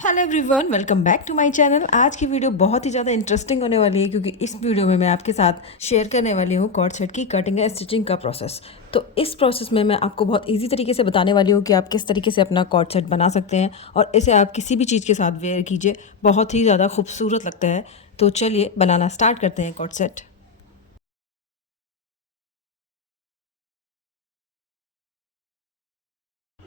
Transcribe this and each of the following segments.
Hello everyone, welcome back to my channel. आज की video बहुत ही ज़्यादा इंटरेस्टिंग होने वाली है क्योंकि इस वीडियो में मैं आपके साथ शेयर करने वाली हूँ कॉर्ड सेट की कटिंग एंड स्टिचिंग का प्रोसेस। तो इस प्रोसेस में मैं आपको बहुत इजी तरीके से बताने वाली हूँ कि आप किस तरीके से अपना कॉर्ड सेट बना सकते हैं और इसे आप किसी भी चीज़ के साथ वेयर कीजिए, बहुत ही ज़्यादा खूबसूरत लगता है। तो चलिए बनाना स्टार्ट करते हैं कॉर्ड सेट।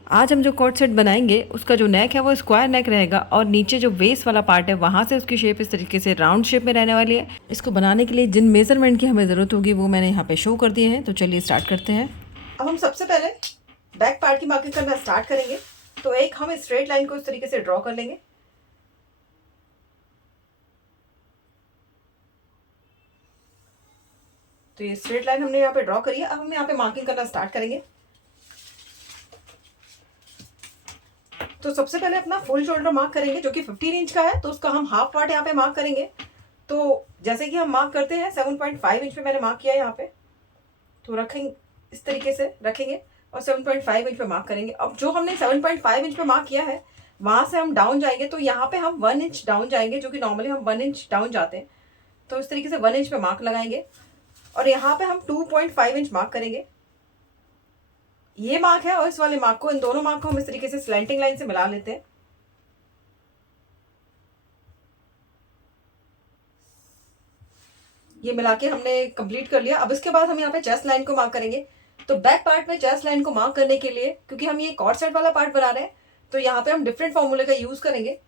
आज हम जो कॉर्ड सेट बनाएंगे उसका जो नेक है वो स्क्वायर नेक रहेगा और नीचे जो वेस्ट वाला पार्ट है वहाँ से उसकी शेप इस तरीके से राउंड शेप में रहने वाली है। इसको बनाने के लिए जिन मेजरमेंट की हमें ज़रूरत होगी वो मैंने यहाँ पे शो कर दिए हैं। तो चलिए स्टार्ट करते हैं। अब हम सबसे पहले बैक पार्ट की मार्किंग करना स्टार्ट करेंगे। तो एक हम स्ट्रेट लाइन को इस तरीके से ड्रॉ कर लेंगे। तो ये स्ट्रेट लाइन हमने यहाँ पे ड्रॉ करी है। अब हम यहाँ पे मार्किंग करना स्टार्ट करेंगे। तो सबसे पहले अपना फुल शोल्डर मार्क करेंगे जो कि 15 इंच का है। तो उसका हम हाफ पार्ट यहाँ पे मार्क करेंगे। तो जैसे कि हम मार्क करते हैं 7.5 इंच पे मैंने मार्क किया है यहाँ पे। तो रखेंगे, इस तरीके से रखेंगे और 7.5 इंच पे मार्क करेंगे। अब जो हमने 7.5 इंच पे मार्क किया है वहां से हम डाउन जाएंगे। तो यहाँ पे हम 1 इंच डाउन जाएंगे, जो कि नॉर्मली हम 1 इंच डाउन जाते हैं। तो इस तरीके से 1 इंच पे मार्क लगाएंगे और यहाँ पे हम 2.5 इंच मार्क करेंगे। ये मार्क है और इस वाले मार्क को, इन दोनों मार्क को हम इस तरीके से स्लैंटिंग लाइन से मिला लेते हैं। ये मिला के हमने कंप्लीट कर लिया। अब इसके बाद हम यहाँ पे चेस्ट लाइन को मार्क करेंगे। तो बैक पार्ट में चेस्ट लाइन को मार्क करने के लिए, क्योंकि हम ये कॉर्ड सेट वाला पार्ट बना रहे हैं, तो यहाँ पे हम डिफरेंट फॉर्मूले का यूज करेंगे।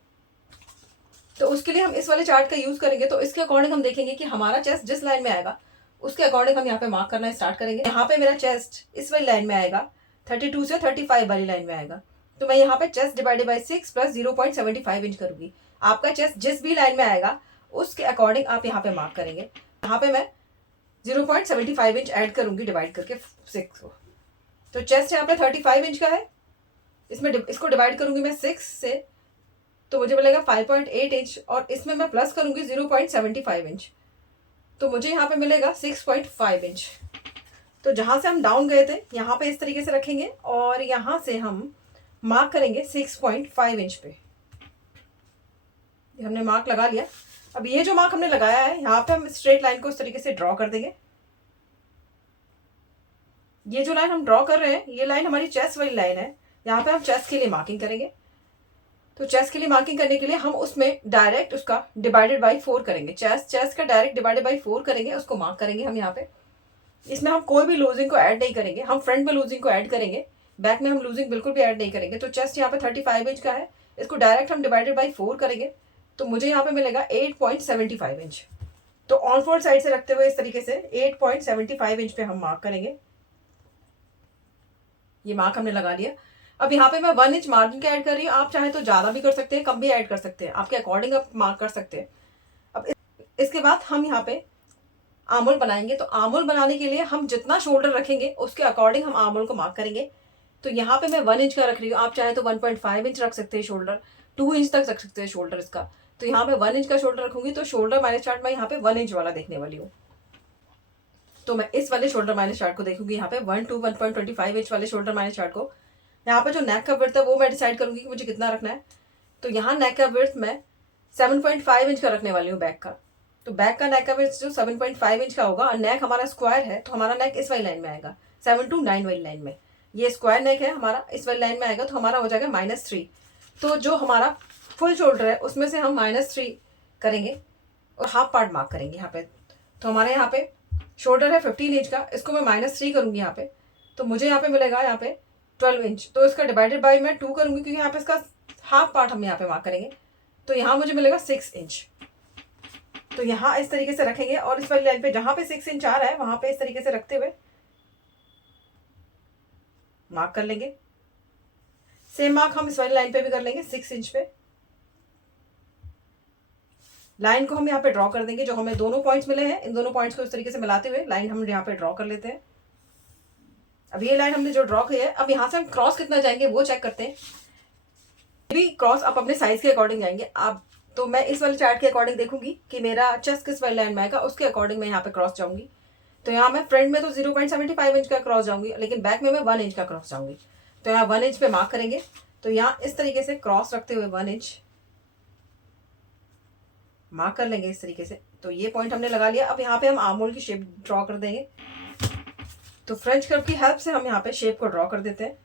तो उसके लिए हम इस वाले चार्ट का यूज करेंगे। तो इसके अकॉर्डिंग हम देखेंगे कि हमारा चेस्ट जिस लाइन में आएगा उसके अकॉर्डिंग हम यहाँ पे मार्क करना स्टार्ट करेंगे। यहाँ पे मेरा चेस्ट इस वाली लाइन में आएगा, 32 से 35 वाली लाइन में आएगा। तो मैं यहाँ पे chest divided by 6 plus 0.75 inch करूंगी। आपका चेस्ट जिस भी लाइन में आएगा उसके अकॉर्डिंग आप यहाँ पे मार्क करेंगे। यहाँ पे मैं 0.75 इंच ऐड करूंगी डिवाइड करके 6 को। तो चेस्ट यहाँ पे 35 इंच का है, इसमें इसको डिवाइड करूंगी मैं 6 से, तो मुझे मिलेगा 5.8 इंच और इसमें मैं प्लस करूंगी 0.75 इंच। तो मुझे यहाँ पे मिलेगा 6.5 इंच। तो जहां से हम डाउन गए थे यहाँ पे इस तरीके से रखेंगे और यहाँ से हम मार्क करेंगे 6.5 इंच पे। हमने मार्क लगा लिया। अब ये जो मार्क हमने लगाया है यहाँ पे हम स्ट्रेट लाइन को इस तरीके से ड्रॉ कर देंगे। ये जो लाइन हम ड्रॉ कर रहे हैं ये लाइन हमारी चेस्ट वाली लाइन है। यहाँ पे हम चेस्ट के लिए मार्किंग करेंगे। तो चेस्ट के लिए मार्किंग करने के लिए हम उसमें डायरेक्ट उसका डिवाइडेड बाई 4 करेंगे। चेस्ट का डायरेक्ट डिवाइडेड बाई 4 करेंगे, उसको मार्क करेंगे हम यहाँ पे। इसमें हम कोई भी लूजिंग को ऐड नहीं करेंगे। हम फ्रंट में लूजिंग को ऐड करेंगे, बैक में हम लूजिंग बिल्कुल भी ऐड नहीं करेंगे। तो चेस्ट यहाँ पे 35 इंच का है, इसको डायरेक्ट हम डिवाइडेड बाई 4 करेंगे। तो मुझे यहाँ पे मिलेगा 8.75 इंच। तो ऑन फोल्ड साइड से रखते हुए इस तरीके से 8.75 इंच पे हम मार्क करेंगे। ये मार्क हमने लगा लिया। अब यहाँ पे मैं 1 इंच मार्जिन का ऐड कर रही हूँ। आप चाहे तो ज़्यादा भी कर सकते हैं, कम भी ऐड कर सकते हैं, आपके अकॉर्डिंग आप मार्क कर सकते हैं। अब इसके बाद हम यहाँ पे आमोल बनाएंगे। तो आमोल बनाने के लिए हम जितना शोल्डर रखेंगे उसके अकॉर्डिंग हम आमोल को मार्क करेंगे। तो यहाँ पे मैं 1 इंच का रख रही हूँ, आप चाहे तो 1.5 इंच रख सकते हैं शोल्डर, 2 इंच तक रख सकते हैं शोल्डर इसका। तो यहाँ पे 1 इंच का शोल्डर रखूंगी तो शोल्डर माइनस चार्ट में यहाँ पे 1 इंच वाला देखने वाली हूँ। तो मैं इस वाले शोल्डर माइनस चार्ट को देखूंगी यहाँ पे 1 to 1.25 इंच वाले शोल्डर माइनस चार्ट को। यहाँ पे जो नेक का विड्थ है वो मैं डिसाइड करूंगी कि मुझे कितना रखना है। तो यहाँ नेक का विड्थ मैं 7.5 इंच का रखने वाली हूँ बैक का। तो बैक का नेक का विड्थ जो 7.5 इंच का होगा और नेक हमारा स्क्वायर है तो हमारा नेक इस वाली लाइन में आएगा, 7 to 9 वाली लाइन में। ये स्क्वायर नेक है हमारा, इस वाली लाइन में आएगा तो हमारा हो जाएगा -3। तो जो हमारा फुल शोल्डर है उसमें से हम -3 करेंगे और हाफ पार्ट मार्क करेंगे यहाँ पे। तो हमारे यहाँ पे शोल्डर है 15 इंच का, इसको मैं -3 करूंगी यहाँ पे। तो मुझे यहाँ पे मिलेगा यहाँ पे 12 इंच। तो इसका डिवाइडेड बाई मैं 2 करूंगी क्योंकि यहाँ पे इसका हाफ पार्ट हम यहाँ पे मार्क करेंगे। तो यहाँ मुझे मिलेगा 6 इंच। तो यहाँ इस तरीके से रखेंगे और इस वाली लाइन पे जहां पे 6 इंच आ रहा है वहां पे इस तरीके से रखते हुए मार्क कर लेंगे। सेम मार्क हम इस वाली लाइन पे भी कर लेंगे 6 इंच पे। लाइन को हम यहाँ पे ड्रॉ कर देंगे। जो हमें दोनों पॉइंट्स मिले हैं इन दोनों पॉइंट्स को इस तरीके से मिलाते हुए लाइन हम यहाँ पे ड्रॉ कर लेते हैं। अब ये लाइन हमने जो ड्रॉ की है, अब यहाँ से हम क्रॉस कितना जाएंगे वो चेक करते हैं। भी क्रॉस आप अपने साइज के अकॉर्डिंग जाएंगे आप। तो मैं इस वाले चार्ट के अकॉर्डिंग देखूंगी कि मेरा चेस्ट किस वाली लाइन में आएगा, उसके अकॉर्डिंग मैं यहाँ पे क्रॉस जाऊंगी। तो यहाँ मैं फ्रंट में तो 0.75 इंच का क्रॉस जाऊंगी, लेकिन बैक में मैं 1 इंच का क्रॉस जाऊंगी। तो यहाँ 1 इंच पे मार्क करेंगे। तो यहाँ इस तरीके से क्रॉस रखते हुए 1 इंच मार्क कर लेंगे इस तरीके से। तो ये पॉइंट हमने लगा लिया। अब यहाँ पे हम आर्म होल की शेप ड्रॉ कर देंगे। तो फ्रेंच कर्व की हेल्प से हम यहाँ पे शेप को ड्रॉ कर देते हैं।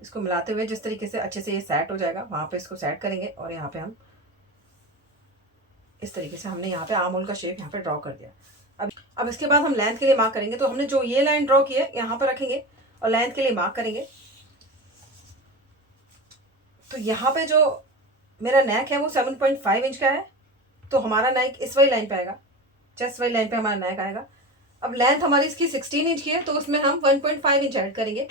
इसको मिलाते हुए जिस तरीके से अच्छे से ये सेट हो जाएगा वहाँ पे इसको सेट करेंगे। और यहाँ पे हम इस तरीके से हमने यहाँ पे आर्म होल का शेप यहाँ पे ड्रॉ कर दिया। अब इसके बाद हम लेंथ के लिए मार्क करेंगे। तो हमने जो ये लाइन ड्रॉ की है यहाँ पर रखेंगे और लेंथ के लिए मार्क करेंगे। तो यहाँ पे जो मेरा नेक है वो 7.5 इंच का है। तो हमारा नेक इस वाली लाइन पे आएगा, चेस्ट वाली लाइन पे हमारा नेक आएगा। अब लेंथ हमारी इसकी 16 इंच की है, तो उसमें हम 1.5 इंच ऐड करेंगे,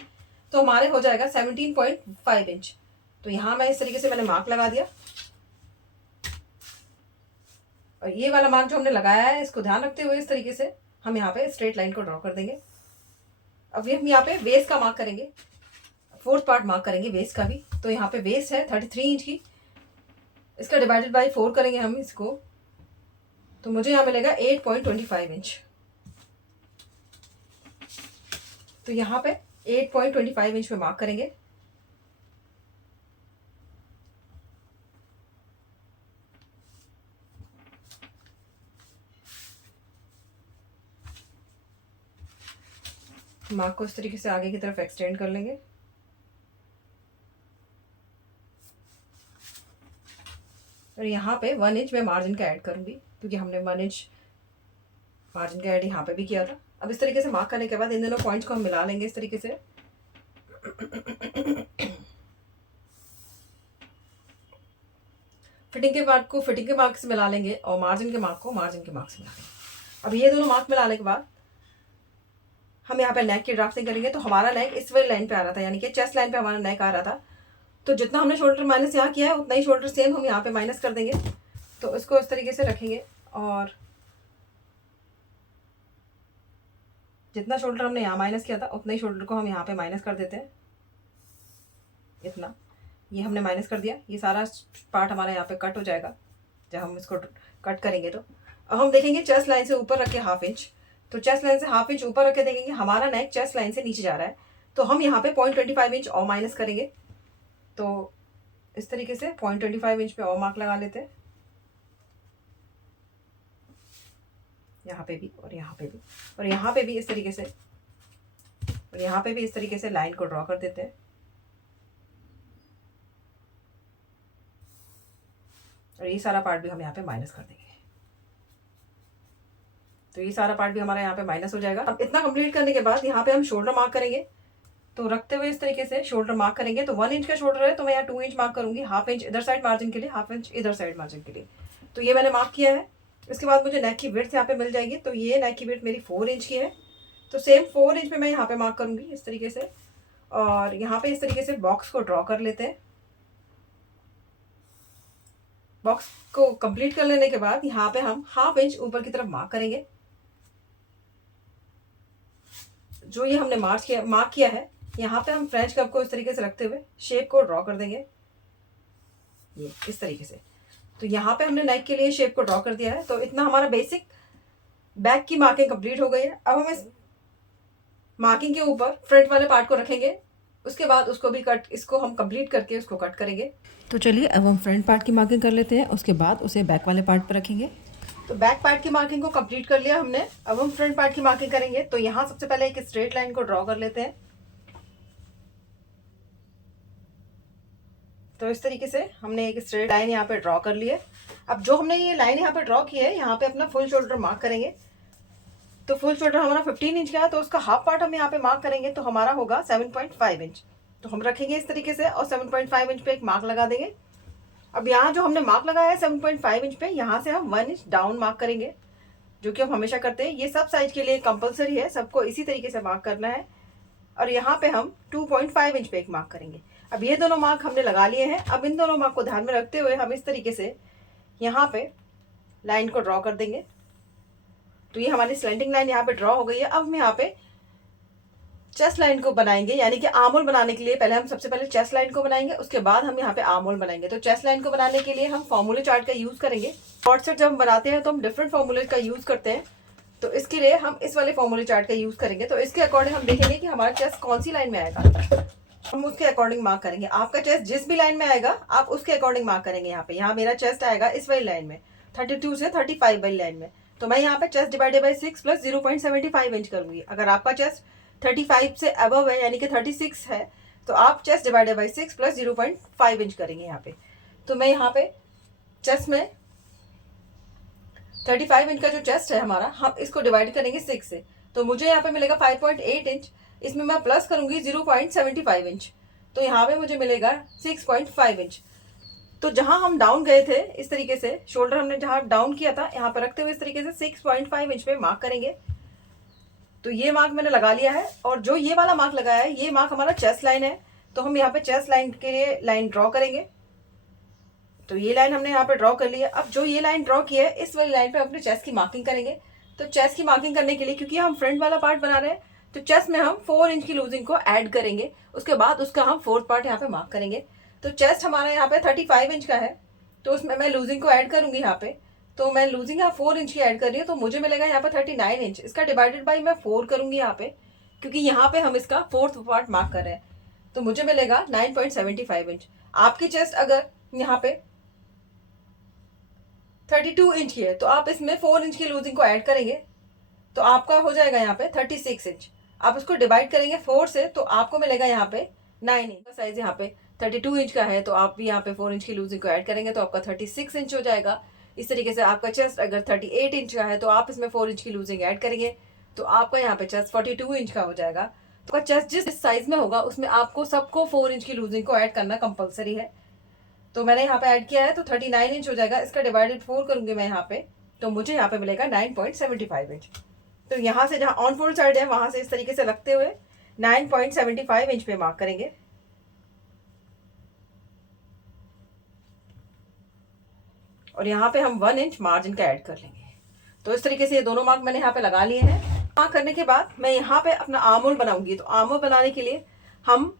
तो हमारे हो जाएगा 17.5 इंच। तो यहाँ मैं इस तरीके से मैंने मार्क लगा दिया। और ये वाला मार्क जो हमने लगाया है इसको ध्यान रखते हुए इस तरीके से हम यहाँ पे स्ट्रेट लाइन को ड्रॉ कर देंगे। अब हम यहाँ पे वेस्ट का मार्क करेंगे, फोर्थ पार्ट मार्क करेंगे वेस्ट का भी। तो यहाँ पे वेस्ट है 33 इंच की, इसका डिवाइडेड बाय 4 करेंगे हम इसको, तो मुझे यहाँ मिलेगा 8.25 इंच। तो यहाँ पे 8.25 इंच पे मार्क करेंगे। मार्क को इस तरीके से आगे की तरफ एक्सटेंड कर लेंगे। और यहाँ पे 1 इंच मैं मार्जिन का ऐड करूँगी, क्योंकि हमने 1 इंच मार्जिन का ऐड यहाँ पे भी किया था। अब इस तरीके से मार्क करने के बाद इन दोनों पॉइंट्स को हम मिला लेंगे इस तरीके से। फिटिंग के पार्ट को फिटिंग के मार्क से मिला लेंगे और मार्जिन के मार्क को मार्जिन के मार्क से मिला लेंगे। अब ये दोनों मार्क मिलाने के बाद हम यहाँ पे नेक की ड्राफ्टिंग करेंगे। तो हमारा नेक इस वाली लाइन पे आ रहा था, यानी कि चेस्ट लाइन पे हमारा नेक आ रहा था। तो जितना हमने शोल्डर माइनस यहाँ किया है उतना ही शोल्डर सेम हम यहाँ पे माइनस कर देंगे। तो इसको इस तरीके से रखेंगे और जितना शोल्डर हमने यहाँ माइनस किया था उतना ही शोल्डर को हम यहाँ पे माइनस कर देते हैं। इतना ये हमने माइनस कर दिया। ये सारा पार्ट हमारा यहाँ पे कट हो जाएगा जब हम इसको कट करेंगे। तो अब हम देखेंगे चेस्ट लाइन से ऊपर रख के 1/2 इंच। तो चेस्ट लाइन से 1/2 इंच ऊपर रख के देखेंगे हमारा नेक चेस्ट लाइन से नीचे जा रहा है। तो हम यहाँ पे 0.25 इंच और माइनस करेंगे। तो इस तरीके से 0.25 इंच पे और मार्क लगा लेते हैं, यहाँ पे भी और यहाँ पे भी और यहाँ पे भी इस तरीके से, और यहाँ पे भी इस तरीके से लाइन को ड्रॉ कर देते हैं। और ये सारा पार्ट भी हम यहाँ पे माइनस कर देंगे। तो ये सारा पार्ट भी हमारा यहाँ पे माइनस हो जाएगा। अब इतना कंप्लीट करने के बाद यहाँ पे हम शोल्डर मार्क करेंगे। तो रखते हुए इस तरीके से शोल्डर मार्क करेंगे। तो 1 इंच का शोल्डर है तो मैं यहाँ 2 इंच मार्क करूंगी, 1/2 इंच इधर साइड मार्जिन के लिए, 1/2 इंच इधर साइड मार्जिन के लिए। तो ये मैंने मार्क किया है। इसके बाद मुझे नेक की विड्थ यहाँ पे मिल जाएगी। तो ये नेक की विड्थ मेरी 4 इंच की है। तो सेम 4 इंच पे मैं यहाँ पे मार्क करूंगी इस तरीके से। और यहाँ पे इस तरीके से बॉक्स को ड्रॉ कर लेते हैं। बॉक्स को कंप्लीट कर लेने के बाद यहाँ पे हम 1/2 इंच ऊपर की तरफ मार्क करेंगे। जो ये हमने मार्क किया है यहाँ पे हम फ्रेंच कर्व को इस तरीके से रखते हुए शेप को ड्रॉ कर देंगे, ये इस तरीके से। तो यहाँ पे हमने नेक के लिए शेप को ड्रॉ कर दिया है। तो इतना हमारा बेसिक बैक की मार्किंग कंप्लीट हो गई है। अब हम इस मार्किंग के ऊपर फ्रंट वाले पार्ट को रखेंगे, उसके बाद उसको भी इसको हम कंप्लीट करके उसको कट करेंगे। तो चलिए अब हम फ्रंट पार्ट की मार्किंग कर लेते हैं, उसके बाद उसे बैक वाले पार्ट पर रखेंगे। तो बैक पार्ट की मार्किंग को कंप्लीट कर लिया हमने। अब हम फ्रंट पार्ट की मार्किंग करेंगे। तो यहाँ सबसे पहले एक स्ट्रेट लाइन को ड्रॉ कर लेते हैं। तो इस तरीके से हमने एक स्ट्रेट लाइन यहाँ पे ड्रॉ कर ली है। अब जो हमने ये लाइन यहाँ पे ड्रॉ की है यहाँ पे अपना फुल शोल्डर मार्क करेंगे। तो फुल शोल्डर हमारा 15 इंच का है, तो उसका हाफ पार्ट हम यहाँ पे मार्क करेंगे। तो हमारा होगा 7.5 इंच। तो हम रखेंगे इस तरीके से और 7.5 इंच पे एक मार्क लगा देंगे। अब यहाँ जो हमने मार्क लगाया है 7.5 इंच पे, यहाँ से हम 1 इंच डाउन मार्क करेंगे, जो कि हम हमेशा करते हैं। ये सब साइज के लिए कंपलसरी है, सबको इसी तरीके से मार्क करना है। और यहाँ पे हम 2.5 इंच पे एक मार्क करेंगे। अब ये दोनों मार्क हमने लगा लिए हैं। अब इन दोनों मार्क को ध्यान में रखते हुए हम इस तरीके से यहाँ पे लाइन को ड्रॉ कर देंगे। तो ये हमारी स्लैंटिंग लाइन यहाँ पे ड्रॉ हो गई है। अब हम यहाँ पे चेस्ट लाइन को बनाएंगे, यानी कि आर्म होल बनाने के लिए पहले हम सबसे पहले चेस्ट लाइन को बनाएंगे, उसके बाद हम यहाँ पे आर्म होल बनाएंगे। तो चेस्ट लाइन को बनाने के लिए हम फॉर्मूले चार्ट का यूज करेंगे। शॉर्ट सेट जब हम बनाते हैं तो हम डिफरेंट फॉर्मूले का यूज करते हैं। तो इसके लिए हम इस वाले फॉर्मूले चार्ट का यूज करेंगे। तो इसके अकॉर्डिंग हम देखेंगे कि हमारा चेस्ट कौन सी लाइन में आएगा, हम उसके अकॉर्डिंग मार्क करेंगे। आपका चेस्ट जिस भी लाइन में आएगा आप उसके अकॉर्डिंग मार्क करेंगे। यहाँ पे यहाँ मेरा चेस्ट आएगा इस वाली लाइन में, 32 से 35 वाली लाइन में। तो मैं यहाँ पे chest divided by 6 plus 0.75 inch करूँगी। अगर आपका चेस्ट 35 से अबव है यानी कि 36 है तो आप chest divided by 6 plus 0.5 inch करेंगे यहाँ पे। तो मैं यहाँ पे चेस्ट में 35 इंच का जो चेस्ट है हमारा, हम इसको डिवाइड करेंगे 6 से, तो मुझे यहाँ पे मिलेगा 5.8 इंच। इसमें मैं प्लस करूंगी 0.75 इंच, तो यहाँ पे मुझे मिलेगा 6.5 इंच। तो जहां हम डाउन गए थे इस तरीके से, शोल्डर हमने जहां डाउन किया था यहाँ पर रखते हुए इस तरीके से 6.5 इंच पे मार्क करेंगे। तो ये मार्क मैंने लगा लिया है, और जो ये वाला मार्क लगाया है ये मार्क हमारा चेस्ट लाइन है। तो हम यहाँ पे चेस्ट लाइन के लिए लाइन ड्रॉ करेंगे। तो ये लाइन हमने यहाँ पे ड्रॉ कर ली है। अब जो ये लाइन ड्रॉ की है इस वाली लाइन पे अपने चेस्ट की मार्किंग करेंगे। तो चेस्ट की मार्किंग करने के लिए, क्योंकि हम फ्रंट वाला पार्ट बना रहे हैं, तो चेस्ट में हम 4 इंच की लूजिंग को ऐड करेंगे। उसके बाद उसका हम फोर्थ पार्ट यहाँ पे मार्क करेंगे। तो चेस्ट हमारा यहाँ पे 35 इंच का है, तो उसमें मैं लूजिंग को ऐड करूंगी यहाँ पे। तो मैं लूजिंग यहाँ 4 इंच की ऐड कर रही हूँ, तो मुझे मिलेगा यहाँ पे 39 इंच। इसका डिवाइडेड बाई मैं 4 करूंगी यहाँ पे, क्योंकि यहाँ पे हम इसका फोर्थ पार्ट मार्क कर रहे हैं। तो मुझे मिलेगा 9.75 इंच। आपकी चेस्ट अगर यहाँ पे 32 इंच की है तो आप इसमें 4 इंच की लूजिंग को ऐड करेंगे, तो आपका हो जाएगा यहाँ पे 36 इंच। आप उसको डिवाइड करेंगे 4 से, तो आपको मिलेगा यहाँ पे 9 इंच का साइज। यहाँ पे 32 इंच का है, तो आप भी यहाँ पे 4 इंच की लूजिंग को ऐड करेंगे तो आपका 36 इंच हो जाएगा। इस तरीके से आपका चेस्ट अगर 38 इंच का है तो आप इसमें 4 इंच की लूजिंग ऐड करेंगे, तो आपका यहाँ पे चेस्ट 42 इंच का हो जाएगा। तो चेस्ट जिस साइज में होगा उसमें आपको सबको 4 इंच की लूजिंग को ऐड करना कंपलसरी है। तो मैंने यहाँ पे ऐड किया है, तो 39 इंच हो जाएगा। इसका डिवाइडेड 4 करूंगी मैं यहाँ पे, तो मुझे यहाँ पे मिलेगा 9.75 इंच। तो यहाँ से जहाँ ऑन फोल्ड साइड है वहां से इस तरीके से रखते हुए 9.75 इंच पे मार्क करेंगे। और यहाँ पे हम 1 इंच मार्जिन का ऐड कर लेंगे। तो इस तरीके से ये दोनों मार्क मैंने यहाँ पे लगा लिए हैं। मार्क करने के बाद मैं यहाँ पे अपना आर्म होल बनाऊंगी। तो आर्म होल बनाने के लिए हम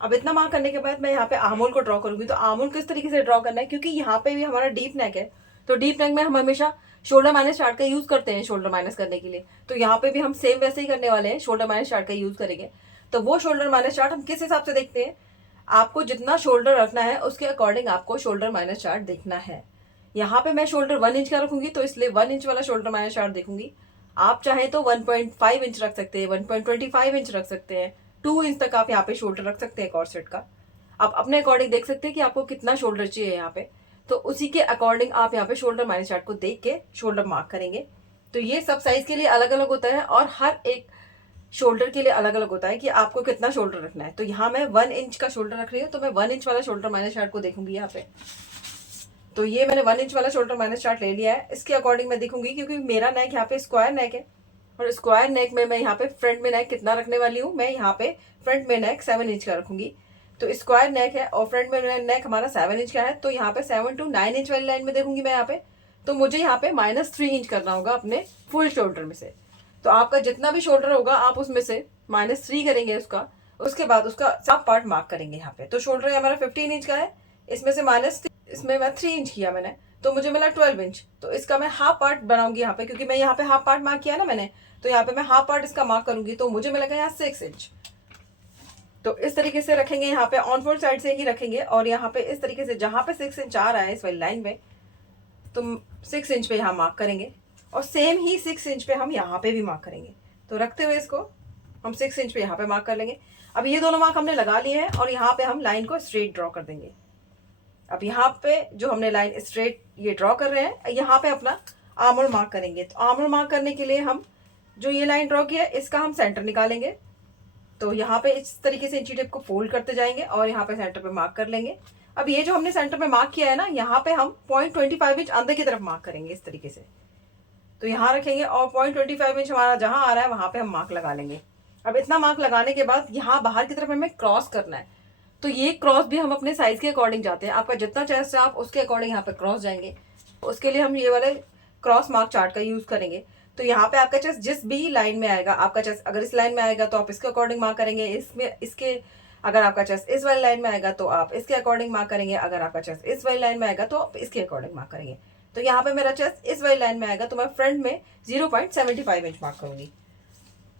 अब इतना मार्क करने के बाद मैं यहाँ पे आर्म होल को ड्रॉ करूंगी। तो आर्म होल किस तरीके से ड्रॉ करना है, क्योंकि यहाँ पे भी हमारा डीप नेक है, तो डीप नेक में हम हमेशा शोल्डर माइनस चार्ट का यूज करते हैं शोल्डर माइनस करने के लिए। तो यहाँ पे भी हम सेम वैसे ही करने वाले हैं, शोल्डर माइनस चार्ट का यूज करेंगे। तो वो शोल्डर माइनस चार्ट हम किस हिसाब से देखते हैं, आपको जितना शोल्डर रखना है उसके अकॉर्डिंग आपको शोल्डर माइनस चार्ट देखना है। यहाँ पे मैं शोल्डर 1 इंच का रखूंगी, तो इसलिए 1 इंच वाला शोल्डर माइनस चार्ट देखूंगी। आप चाहे तो 1.5 इंच रख सकते हैं, 1.25 इंच रख सकते हैं, 2 इंच तक आप यहाँ पे शोल्डर रख सकते हैं कॉर्ड सेट का। आप अपने अकॉर्डिंग देख सकते हैं कि आपको कितना शोल्डर चाहिए यहाँ पे, तो उसी के अकॉर्डिंग आप यहाँ पे शोल्डर माइनस चार्ट को देख के शोल्डर मार्क करेंगे। तो ये सब साइज के लिए अलग अलग होता है, और हर एक शोल्डर के लिए अलग अलग होता है कि आपको कितना शोल्डर रखना है। तो यहाँ मैं 1 इंच का शोल्डर रख रही हूँ, तो मैं 1 इंच वाला शोल्डर माइनस चार्ट को देखूंगी यहाँ पे। तो ये मैंने 1 इंच वाला शोल्डर माइनस चार्ट ले लिया है। इसके अकॉर्डिंग मैं देखूंगी, क्योंकि मेरा नेक यहाँ पे स्क्वायर नेक है, और स्क्वायर नेक में मैं यहाँ पे फ्रंट में नेक कितना रखने वाली हूँ, मैं यहाँ पे फ्रंट में नेक 7 इंच का रखूंगी। तो स्क्वायर नेक है और फ्रंट में नेक हमारा 7 इंच का है, तो यहाँ पे 7 to 9 इंच वाली लाइन में देखूंगी मैं यहाँ पे। तो मुझे यहाँ पे -3 इंच करना होगा अपने फुल शोल्डर में से। तो आपका जितना भी शोल्डर होगा आप उसमें से -3 करेंगे उसका, उसके बाद उसका सब पार्ट मार्क करेंगे यहाँ पे। तो शोल्डर हमारा 15 इंच का है, इसमें से इसमें मैं 3 इंच किया मैंने, तो मुझे मिला 12 इंच। तो इसका मैं हाफ पार्ट बनाऊंगी यहाँ पे, क्योंकि मैं यहाँ पे हाफ पार्ट मार्क किया ना मैंने, तो यहाँ पे मैं हाफ पार्ट इसका मार्क करूंगी, तो मुझे मिलेगा यहाँ 6 इंच। तो इस तरीके से रखेंगे, यहाँ पे ऑन फोल्ड साइड से ही रखेंगे, और यहाँ पे इस तरीके से जहां पे 6 इंच आ रहा है इस वाली लाइन में, तो 6 इंच पे यहाँ मार्क करेंगे, और सेम ही 6 इंच पे हम यहाँ पे भी मार्क करेंगे। तो रखते हुए इसको हम 6 इंच पे यहाँ पे मार्क कर लेंगे। अब ये दोनों मार्क हमने लगा लिए हैं, और यहाँ पे हम लाइन को स्ट्रेट ड्रॉ कर देंगे। अब यहाँ पे जो हमने लाइन स्ट्रेट ये ड्रॉ कर रहे हैं, यहाँ पे अपना आर्म होल मार्क करेंगे। तो आर्म होल मार्क करने के लिए हम जो ये लाइन ड्रॉ किया है इसका हम सेंटर निकालेंगे। तो यहाँ पे इस तरीके से इंची टेप को फोल्ड करते जाएंगे, और यहाँ पे सेंटर पे मार्क कर लेंगे। अब ये जो हमने सेंटर पे मार्क किया है ना, यहाँ पे हम 0.25 इंच अंदर की तरफ मार्क करेंगे इस तरीके से। तो यहाँ रखेंगे, और 0.25 इंच हमारा जहाँ आ रहा है वहां पे हम मार्क लगा लेंगे। अब इतना मार्क लगाने के बाद यहाँ बाहर की तरफ हमें क्रॉस करना है। तो ये क्रॉस भी हम अपने साइज के अकॉर्डिंग जाते हैं, आपका जितना चेस्ट है आप उसके अकॉर्डिंग यहाँ पे क्रॉस जाएंगे। उसके लिए हम ये वाले क्रॉस मार्क चार्ट का यूज करेंगे। तो यहाँ पे आपका चेस्ट जिस भी लाइन में आएगा, आपका चेस्ट अगर इस लाइन में आएगा तो आप इसके अकॉर्डिंग मार्क करेंगे, इसके अगर आपका चेस्ट इस वाली लाइन में आएगा तो आप इसके अकॉर्डिंग मार्क करेंगे, अगर आपका चेस्ट इस वाली लाइन में आएगा तो आप इसके अकॉर्डिंग मार्क करेंगे। तो यहाँ पे मेरा चेस्ट इस वाली लाइन में आएगा, तो मैं फ्रंट में 0.75 इंच मार्क करूंगी।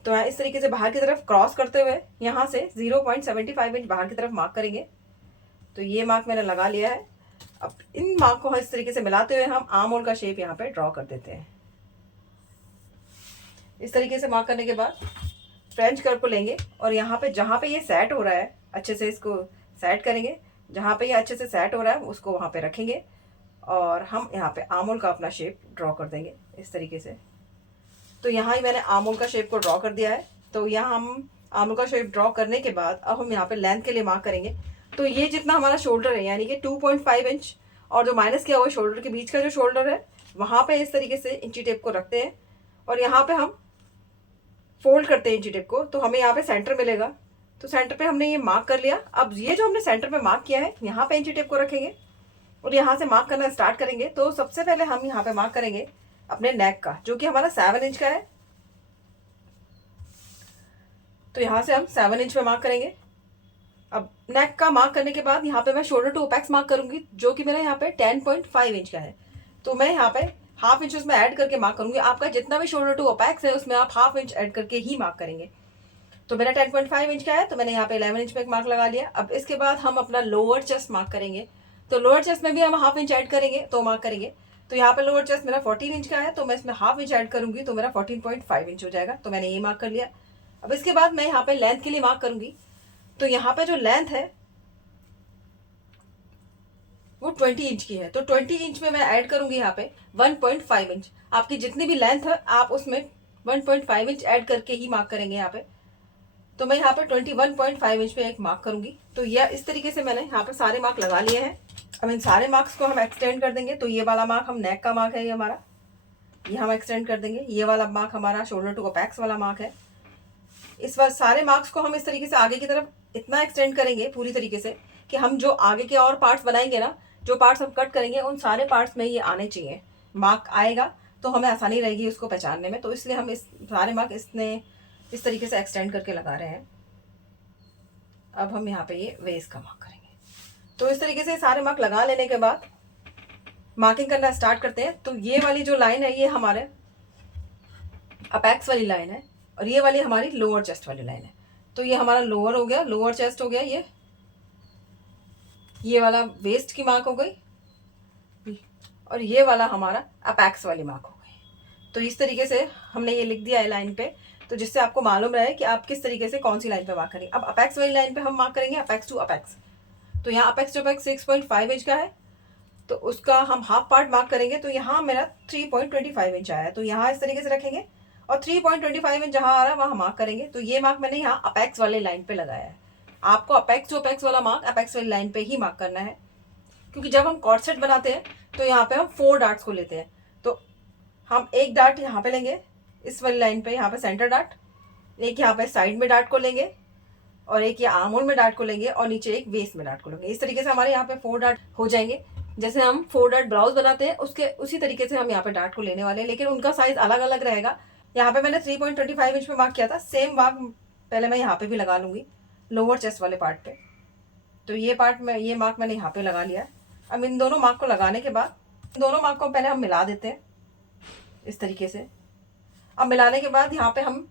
तो यहाँ इस तरीके से बाहर की तरफ क्रॉस करते हुए यहाँ से 0.75 इंच बाहर की तरफ मार्क करेंगे। तो ये मार्क मैंने लगा लिया है। अब इन मार्क को इस तरीके से मिलाते हुए हम आर्म होल का शेप यहाँ पे ड्रॉ कर देते हैं। इस तरीके से मार्क करने के बाद फ्रेंच कर्व को लेंगे और यहाँ पे जहाँ पे ये सेट हो रहा है अच्छे से इसको सेट करेंगे। जहाँ पे ये अच्छे से सेट हो रहा है उसको वहाँ पे रखेंगे और हम यहाँ पे आर्म होल का अपना शेप ड्रॉ कर देंगे इस तरीके से। तो यहाँ ही मैंने आर्म होल का शेप को ड्रॉ कर दिया है। तो यहाँ हम आर्म होल का शेप ड्रॉ करने के बाद अब हम यहाँ पे लेंथ के लिए मार्क करेंगे। तो ये जितना हमारा शोल्डर है यानी कि 2.5 इंच और जो माइनस किया हुआ शोल्डर के बीच का जो शोल्डर है वहाँ पे इस तरीके से इंची टेप को रखते हैं और यहाँ पे हम फोल्ड करते हैं इंची टेप को। तो हमें यहाँ पे सेंटर मिलेगा। तो सेंटर पे हमने ये मार्क कर लिया। अब ये जो हमने सेंटर पे मार्क किया है यहाँ पे इंची टेप को रखेंगे और यहाँ से मार्क करना स्टार्ट करेंगे। तो सबसे पहले हम यहाँ पे मार्क करेंगे अपने नेक का, जो कि हमारा 7 इंच का है। तो यहाँ से हम 7 इंच पे मार्क करेंगे। अब नेक का मार्क करने के बाद यहाँ पे मैं शोल्डर टू ओपेक्स मार्क करूंगी, जो कि मेरा यहाँ पे 10.5 इंच का है। तो मैं यहाँ पे हाफ इंच उसमें ऐड करके मार्क करूंगी। आपका जितना भी शोल्डर टू ओपेक्स है उसमें आप हाफ इंच ऐड करके ही मार्क करेंगे। तो मेरा 10.5 इंच का है तो मैंने यहाँ पे 11 इंच पे एक मार्क लगा लिया। अब इसके बाद हम अपना लोअर चेस्ट मार्क करेंगे। तो लोअर चेस्ट में भी हम हाफ इंच ऐड करेंगे तो मार्क करेंगे। तो यहाँ पे लोअर चेस्ट मेरा 14 इंच का है तो मैं इसमें हाफ इंच ऐड करूंगी तो मेरा 14.5 इंच हो जाएगा। तो मैंने ये मार्क कर लिया। अब इसके बाद मैं यहाँ पे लेंथ के लिए मार्क करूंगी। तो यहाँ पे जो लेंथ है वो 20 इंच की है। तो 20 इंच में मैं ऐड करूंगी यहाँ पे 1.5 इंच। आपकी जितनी भी लेंथ है आप उसमें 1.5 इंच ऐड करके ही मार्क करेंगे यहाँ पे। तो मैं यहाँ पे 21.5 इंच पे एक मार्क करूंगी। तो यह इस तरीके से मैंने यहाँ पे सारे मार्क लगा लिए हैं। अब इन सारे मार्क्स को हम एक्सटेंड कर देंगे। तो ये वाला मार्क हम नेक का मार्क है, ये हमारा, ये हम एक्सटेंड कर देंगे। ये वाला मार्क हमारा शोल्डर टू ओपेक्स वाला मार्क है। इस बार सारे मार्क्स को हम इस तरीके से आगे की तरफ इतना एक्सटेंड करेंगे पूरी तरीके से कि हम जो आगे के और पार्ट्स बनाएंगे ना, जो पार्ट्स हम कट करेंगे उन सारे पार्ट्स में ये आने चाहिए। मार्क आएगा तो हमें आसानी रहेगी उसको पहचानने में। तो इसलिए हम इस सारे मार्क इस तरीके से एक्सटेंड करके लगा रहे हैं। अब हम यहाँ पे ये वेस्ट का मार्क करेंगे। तो इस तरीके से सारे मार्क लगा लेने के बाद मार्किंग करना स्टार्ट करते हैं। तो ये वाली जो लाइन है ये हमारे अपेक्स वाली लाइन है और ये वाली हमारी लोअर चेस्ट वाली लाइन है। तो ये हमारा लोअर हो गया, लोअर चेस्ट हो गया, ये वाला वेस्ट की मार्क हो गई और ये वाला हमारा अपेक्स वाली मार्क हो गई। तो इस तरीके से हमने ये लिख दिया है लाइन पे, तो जिससे आपको मालूम रहे कि आप किस तरीके से कौन सी लाइन पे मार्क करेंगे। अब अपेक्स वाली लाइन पे हम मार्क करेंगे अपेक्स टू अपेक्स। तो यहाँ अपेक्स टू अपेक्स 6.5 इंच का है तो उसका हम हाफ पार्ट मार्क करेंगे। तो यहाँ मेरा 3.25 इंच आया है। तो यहाँ इस तरीके से रखेंगे और 3.25 इंच जहाँ आ रहा है वहाँ मार्क करेंगे। तो ये मार्क मैंने यहाँ अपेक्स वाले लाइन पे लगाया है। आपको अपेक्स टू अपेक्स वाला मार्क अपेक्स वाली लाइन पे ही मार्क करना है, क्योंकि जब हम कॉर्ड सेट बनाते हैं तो यहाँ पे हम 4 डार्ट्स को लेते हैं। तो हम एक डार्ट यहाँ पे लेंगे इस वाली लाइन पे, यहाँ पे सेंटर डार्ट, एक यहाँ पे साइड में डार्ट को लेंगे और एक ये आर्म होल में डार्ट को लेंगे और नीचे एक वेस्ट में डार्ट को लेंगे। इस तरीके से हमारे यहाँ पे 4 डार्ट हो जाएंगे। जैसे हम 4 डार्ट ब्लाउज बनाते हैं उसके उसी तरीके से हम यहाँ पे डार्ट को लेने वाले हैं, लेकिन उनका साइज अलग अलग रहेगा। यहाँ पे मैंने 3.25 इंच पे मार्क किया था, सेम मार्क पहले मैं यहाँ पे भी लगा लूंगी लोअर चेस्ट वाले पार्ट पे। तो ये पार्ट में ये मार्क मैंने यहाँ पे लगा लिया। अब इन दोनों मार्क को लगाने के बाद दोनों मार्क को पहले हम मिला देते हैं इस तरीके से। अब मिलाने के बाद यहाँ पे हम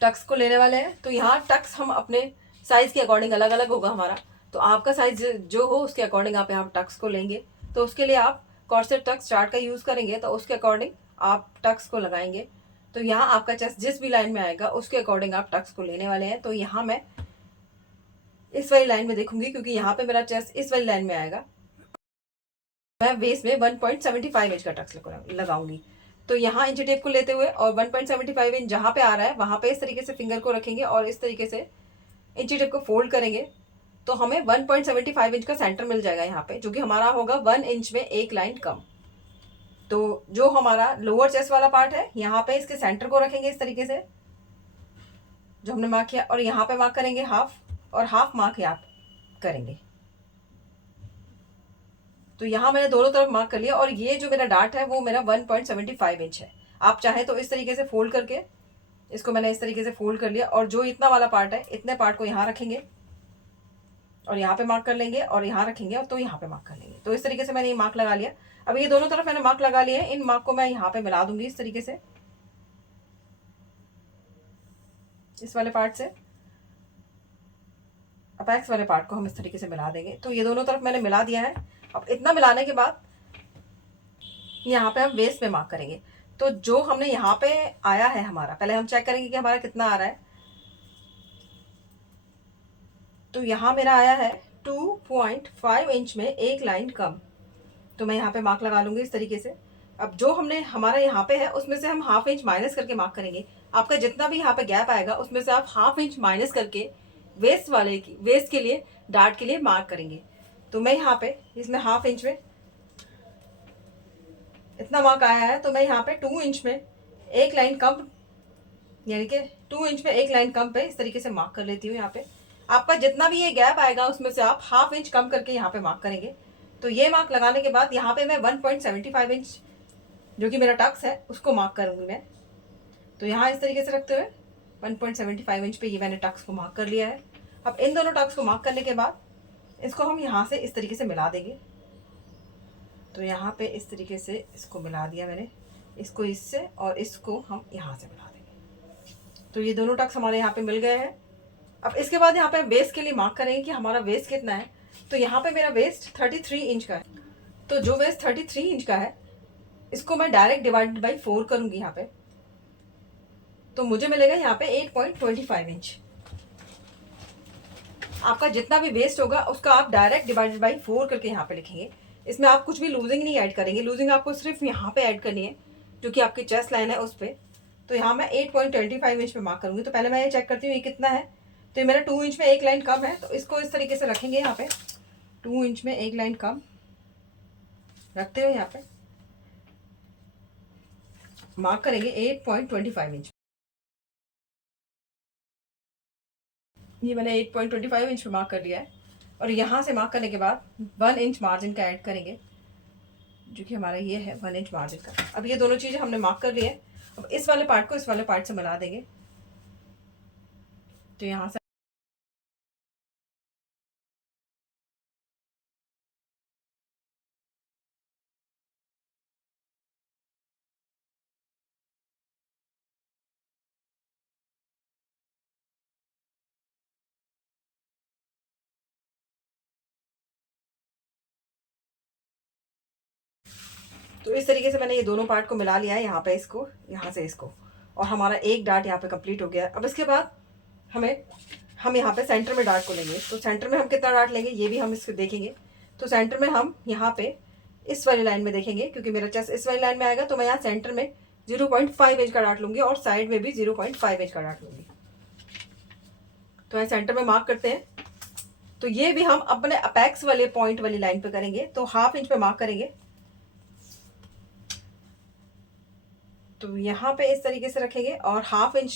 टक्स को लेने वाले हैं। तो यहाँ टक्स हम अपने साइज के अकॉर्डिंग अलग अलग होगा हमारा। तो आपका साइज जो हो उसके अकॉर्डिंग आप यहाँ टक्स को लेंगे। तो उसके लिए आप कॉर्सेट टक्स चार्ट का यूज़ करेंगे तो उसके अकॉर्डिंग आप टक्स को लगाएंगे। तो यहाँ आपका चेस्ट जिस भी लाइन में आएगा उसके अकॉर्डिंग आप टक्स को लेने वाले हैं। तो यहाँ मैं इस वाली लाइन में देखूंगी क्योंकि यहाँ पे मेरा चेस्ट इस वाली लाइन में आएगा। मैं वेस्ट में 1.75 इंच का टक्स लगाऊंगी। तो यहाँ इंच टेप को लेते हुए और 1.75 इंच जहाँ पे आ रहा है वहाँ पे इस तरीके से फिंगर को रखेंगे और इस तरीके से इंच टेप को फोल्ड करेंगे। तो हमें 1.75 इंच का सेंटर मिल जाएगा यहाँ पे, जो कि हमारा होगा 1 इंच में एक लाइन कम। तो जो हमारा लोअर चेस्ट वाला पार्ट है यहाँ पे इसके सेंटर को रखेंगे इस तरीके से जो हमने मार्क किया और यहाँ पे मार्क करेंगे हाफ और हाफ मार्क यहाँ करेंगे। तो यहाँ मैंने दोनों तरफ मार्क कर लिया और ये जो मेरा डार्ट है वो मेरा 1.75 इंच है। आप चाहे तो इस तरीके से फोल्ड करके इसको मैंने इस तरीके से फोल्ड कर लिया और जो इतना वाला पार्ट है इतने पार्ट को यहाँ रखेंगे और यहाँ पे मार्क कर लेंगे और यहाँ रखेंगे और तो यहाँ पे मार्क कर लेंगे। तो इस तरीके से मैंने ये मार्क लगा लिया। अब ये दोनों तरफ मैंने मार्क लगा लिए हैं। इन मार्क को मैं यहाँ पे मिला दूंगी इस तरीके से इस वाले पार्ट से अपेक्स वाले पार्ट को हम इस तरीके से मिला देंगे। तो ये दोनों तरफ मैंने मिला दिया है। अब इतना मिलाने के बाद यहाँ पे हम वेस्ट में मार्क करेंगे। तो जो हमने यहाँ पे आया है हमारा, पहले हम चेक करेंगे कि हमारा कितना आ रहा है। तो यहाँ मेरा आया है 2.5 इंच में एक लाइन कम। तो मैं यहाँ पे मार्क लगा लूँगी इस तरीके से। अब जो हमने हमारा यहाँ पे है उसमें से हम हाफ इंच माइनस करके मार्क करेंगे। आपका जितना भी यहाँ पे गैप आएगा उसमें से आप हाफ इंच माइनस करके वेस्ट के लिए, डार्ट के लिए मार्क करेंगे। तो मैं यहाँ पे इसमें हाफ इंच में इतना मार्क आया है, तो मैं यहाँ पे 2 इंच में एक लाइन कम, यानी कि 2 इंच में एक लाइन कम पे इस तरीके से मार्क कर लेती हूँ। यहाँ पे आपका जितना भी ये गैप आएगा उसमें से आप हाफ इंच कम करके यहाँ पे मार्क करेंगे। तो ये मार्क लगाने के बाद यहाँ पे मैं 1.75 इंच जो कि मेरा टक्स है उसको मार्क करूँगी मैं। तो यहाँ इस तरीके से रखते हुए 1.75 इंच पे ये मैंने टक्स को मार्क कर लिया है। अब इन दोनों टक्स को मार्क करने के बाद इसको हम यहाँ से इस तरीके से मिला देंगे। तो यहाँ पे इस तरीके से इसको मिला दिया मैंने, इसको इससे और इसको हम यहाँ से मिला देंगे। तो ये दोनों टक्स हमारे यहाँ पे मिल गए हैं। अब इसके बाद यहाँ पे वेस्ट के लिए मार्क करेंगे कि हमारा वेस्ट कितना है। तो यहाँ पे मेरा वेस्ट 33 इंच का है। तो जो वेस्ट 33 इंच का है इसको मैं डायरेक्ट डिवाइडेड बाई 4 करूँगी यहाँ पे। तो मुझे मिलेगा यहाँ पे 8.25 इंच। आपका जितना भी वेस्ट होगा उसका आप डायरेक्ट डिवाइडेड बाई 4 करके यहाँ पे लिखेंगे। इसमें आप कुछ भी लूजिंग नहीं ऐड करेंगे, लूजिंग आपको सिर्फ यहाँ पे ऐड करनी है जो कि आपकी चेस्ट लाइन है उस पर। तो यहाँ मैं 8.25 इंच पे मार्क करूँगी। तो पहले मैं ये चेक करती हूँ ये कितना है। तो ये मेरा 2 इंच में एक लाइन कम है, तो इसको इस तरीके से रखेंगे। यहाँ पे 2 इंच में एक लाइन कम रखते हुए यहाँ पे मार्क करेंगे 8.25 इंच। ये मैंने 8.25 इंच पे मार्क कर लिया है। और यहाँ से मार्क करने के बाद 1 इंच मार्जिन का ऐड करेंगे जो कि हमारा ये है 1 इंच मार्जिन का। अब ये दोनों चीज़ें हमने मार्क कर ली है। अब इस वाले पार्ट को इस वाले पार्ट से मिला देंगे। तो यहाँ से तो इस तरीके से मैंने ये दोनों पार्ट को मिला लिया है, यहाँ पे इसको, यहाँ से इसको, और हमारा एक डार्ट यहाँ पे कंप्लीट हो गया है। अब इसके बाद हम यहाँ पे सेंटर में डार्ट को लेंगे। तो सेंटर में हम कितना डार्ट लेंगे ये भी हम इसको देखेंगे। तो सेंटर में हम यहाँ पे इस वाली लाइन में देखेंगे, क्योंकि मेरा चेस्ट इस वाली लाइन में आएगा। तो मैं यहाँ सेंटर में 0.5 इंच का डार्ट लूँगी और साइड में भी 0.5 इंच का डार्ट लूँगी। तो यहाँ सेंटर में मार्क करते हैं। तो ये भी हम अपने अपेक्स वाले पॉइंट वाली लाइन पे करेंगे। तो हाफ इंच पे मार्क करेंगे। तो यहाँ पे इस तरीके से रखेंगे और हाफ इंच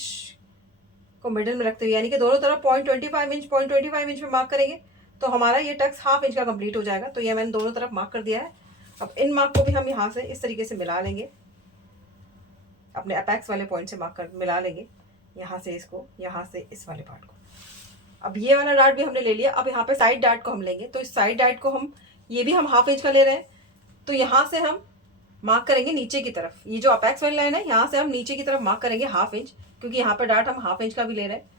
को मिडिल में रखते हुए, यानी कि दोनों तरफ 0.25 इंच पे मार्क करेंगे। तो हमारा ये टक्स हाफ इंच का कंप्लीट हो जाएगा। तो ये मैंने दोनों तरफ मार्क कर दिया है। अब इन मार्क को भी हम यहाँ से इस तरीके से मिला लेंगे, अपने अपेक्स वाले पॉइंट से मार्क कर मिला लेंगे, यहाँ से इसको, यहाँ से इस वाले पार्ट को। अब ये वाला डार्ट भी हमने ले लिया। अब यहाँ पे साइड डार्ट को हम लेंगे। तो इस साइड डार्ट को हम, ये भी हम हाफ इंच का ले रहे हैं। तो यहाँ से हम मार्क करेंगे नीचे की तरफ। ये जो अपेक्स वाली लाइन है यहाँ से हम नीचे की तरफ मार्क करेंगे हाफ इंच, क्योंकि यहाँ पे डार्ट हम हाफ इंच का भी ले रहे हैं।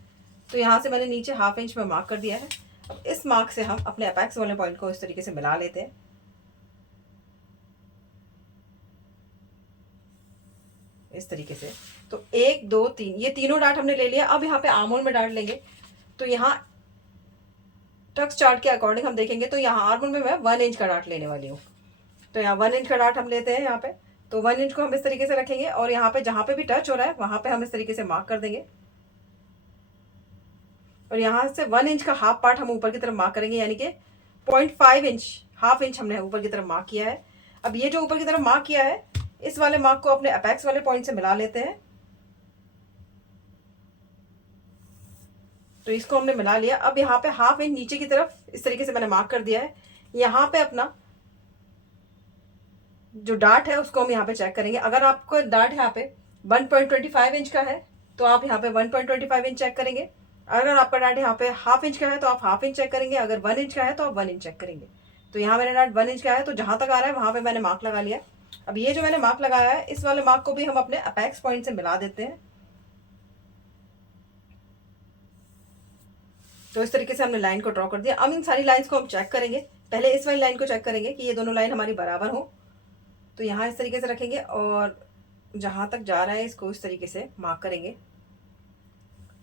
तो यहाँ से मैंने नीचे हाफ इंच में मार्क कर दिया है। अब इस मार्क से हम अपने अपेक्स वाले पॉइंट को इस तरीके से मिला लेते हैं, इस तरीके से। तो 1 2 3 ये तीनों डार्ट हमने ले लिया। अब यहाँ पे आर्म होल में डार्ट लेंगे। तो यहाँ टक्स चार्ट के अकॉर्डिंग हम देखेंगे। तो यहाँ आर्म होल में मैं 1 इंच का डार्ट लेने वाली हूँ। तो यहाँ 1 इंच का डार्ट हम लेते हैं यहाँ पे। तो 1 इंच को हम इस तरीके से रखेंगे और यहाँ पे जहाँ पे भी टच हो रहा है वहाँ पे हम इस तरीके से मार्क कर देंगे। और यहाँ से 1 इंच का हाफ पार्ट हम ऊपर की तरफ मार्क करेंगे, यानी कि 0.5 इंच, हाफ इंच हमने ऊपर की तरफ मार्क किया है। अब ये जो ऊपर की तरफ मार्क किया है इस वाले मार्क को अपने अपेक्स वाले पॉइंट से मिला लेते हैं। तो इसको हमने मिला लिया। अब यहाँ पे हाफ इंच नीचे की तरफ इस तरीके से मैंने मार्क कर दिया है। यहाँ पे अपना जो डार्ट है उसको हम यहाँ पे चेक करेंगे। अगर आपको डार्ट यहाँ पे 1.25 इंच का है तो आप यहाँ पे 1.25 इंच चेक करेंगे। अगर आपका डार्ट यहाँ पे हाफ इंच का है तो आप हाफ इंच चेक करेंगे। अगर 1 इंच का है तो आप 1 इंच चेक करेंगे। तो यहाँ मेरा डार्ट 1 इंच का है, तो जहाँ तक आ रहा है वहाँ पे मैंने मार्क लगा लिया। अब ये जो मैंने मार्क लगाया है इस वाले मार्क को भी हम अपने अपेक्स पॉइंट से मिला देते हैं। तो इस तरीके से हमने लाइन को ड्रॉ कर दिया। अब इन सारी लाइंस को हम चेक करेंगे। पहले इस वाली लाइन को चेक करेंगे कि ये दोनों लाइन हमारी बराबर हो। तो यहाँ इस तरीके से रखेंगे और जहाँ तक जा रहा है इसको इस तरीके से मार्क करेंगे।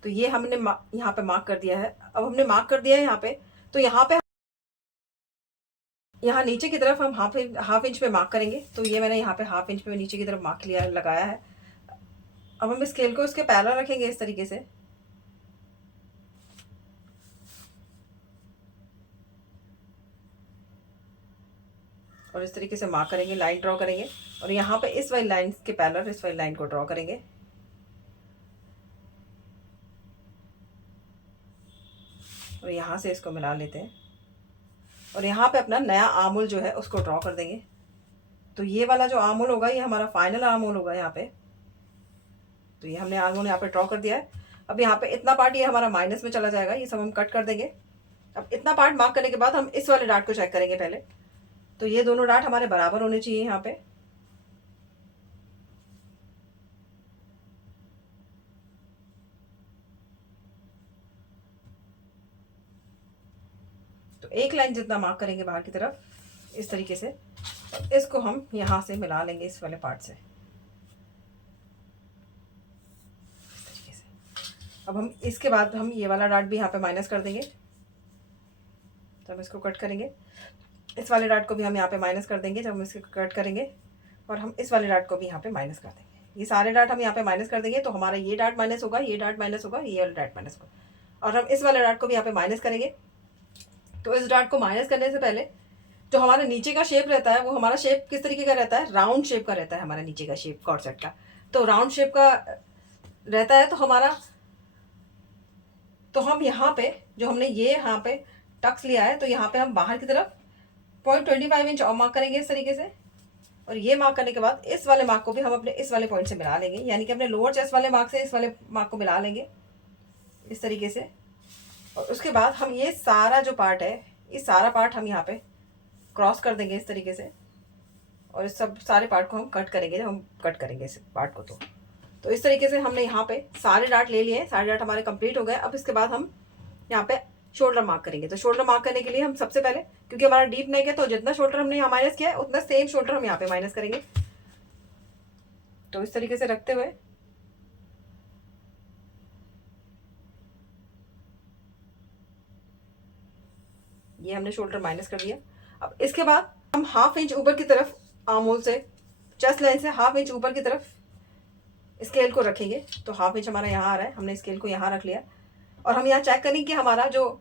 तो ये हमने यहाँ पे मार्क कर दिया है। अब हमने मार्क कर दिया है यहाँ पे, तो यहाँ नीचे की तरफ हम हाफ इंच पे मार्क करेंगे। तो ये मैंने यहाँ पे हाफ इंच पे नीचे की तरफ मार्क लिया लगाया है। अब हम स्केल को इसके पैरेलल रखेंगे इस तरीके से। और इस तरीके से मार्क करेंगे, लाइन ड्रॉ करेंगे और यहाँ पे इस वाली लाइन के पैरेलल इस वाली लाइन को ड्रॉ करेंगे। और यहाँ से इसको मिला लेते हैं और यहाँ पे अपना नया आर्म जो है उसको ड्रॉ कर देंगे। तो ये वाला जो आर्म होगा ये हमारा फाइनल आर्म होगा यहाँ पे। तो ये हमने आर्म यहाँ पे ड्रॉ कर दिया है। अब यहाँ पे इतना पार्ट ये हमारा माइनस में चला जाएगा, ये सब हम कट कर देंगे। अब इतना पार्ट मार्क करने के बाद हम इस वाले डार्ट को चेक करेंगे पहले। तो ये दोनों डार्ट हमारे बराबर होने चाहिए यहाँ पे। तो एक लाइन जितना मार्क करेंगे बाहर की तरफ इस तरीके से, इसको हम यहाँ से मिला लेंगे इस वाले पार्ट से इस तरीके से। अब हम इसके बाद हम ये वाला डार्ट भी यहाँ पे माइनस कर देंगे। तो हम इसको कट करेंगे, इस वाले डार्ट को भी हम यहाँ पे माइनस कर देंगे जब हम इसको कट करेंगे। और हम इस वाले डार्ट को भी यहाँ पे माइनस कर देंगे। ये सारे डार्ट हम यहाँ पे माइनस कर देंगे। तो हमारा ये डार्ट माइनस होगा, ये डार्ट माइनस होगा, ये वाला डार्ट माइनस होगा। और हम इस वाले डार्ट को भी यहाँ पे माइनस करेंगे। तो इस डार्ट को माइनस करने से पहले जो हमारा नीचे का शेप रहता है वो हमारा शेप किस तरीके का रहता है, राउंड शेप का रहता है हमारा नीचे का शेप कॉर्ड सेट का। तो राउंड शेप का रहता है। तो हम यहाँ पे जो हमने ये यहाँ पे टक्स लिया है, तो यहाँ पे हम बाहर की तरफ 0.25 इंच और मार्क करेंगे इस तरीके से। और ये मार्क करने के बाद इस वाले मार्क को भी हम अपने इस वाले पॉइंट से मिला लेंगे, यानी कि अपने लोअर चेस्ट वाले मार्क से इस वाले मार्क को मिला लेंगे इस तरीके से। और उसके बाद हम ये सारा जो पार्ट है, इस सारा पार्ट हम यहाँ पे क्रॉस कर देंगे इस तरीके से। और इस सब सारे पार्ट को हम कट करेंगे जब हम कट करेंगे इस पार्ट को। तो इस तरीके से हमने यहाँ पे सारे डार्ट ले लिए हैं, सारे डार्ट हमारे कंप्लीट हो गए। अब इसके बाद हम यहाँ पे शोल्डर मार्क करेंगे। तो शोल्डर मार्क करने के लिए हम सबसे पहले, क्योंकि हमारा डीप नेक है, तो जितना शोल्डर हमने यहाँ माइनस किया है उतना सेम शोल्डर हम यहाँ पे माइनस करेंगे। तो इस तरीके से रखते हुए ये हमने शोल्डर माइनस कर दिया। अब इसके बाद हम हाफ इंच ऊपर की तरफ आर्म होल से, चेस्ट लाइन से हाफ इंच ऊपर की तरफ स्केल को रखेंगे। तो हाफ इंच हमारा यहाँ आ रहा है, हमने स्केल को यहाँ रख लिया। और हम यहाँ चेक करेंगे कि हमारा जो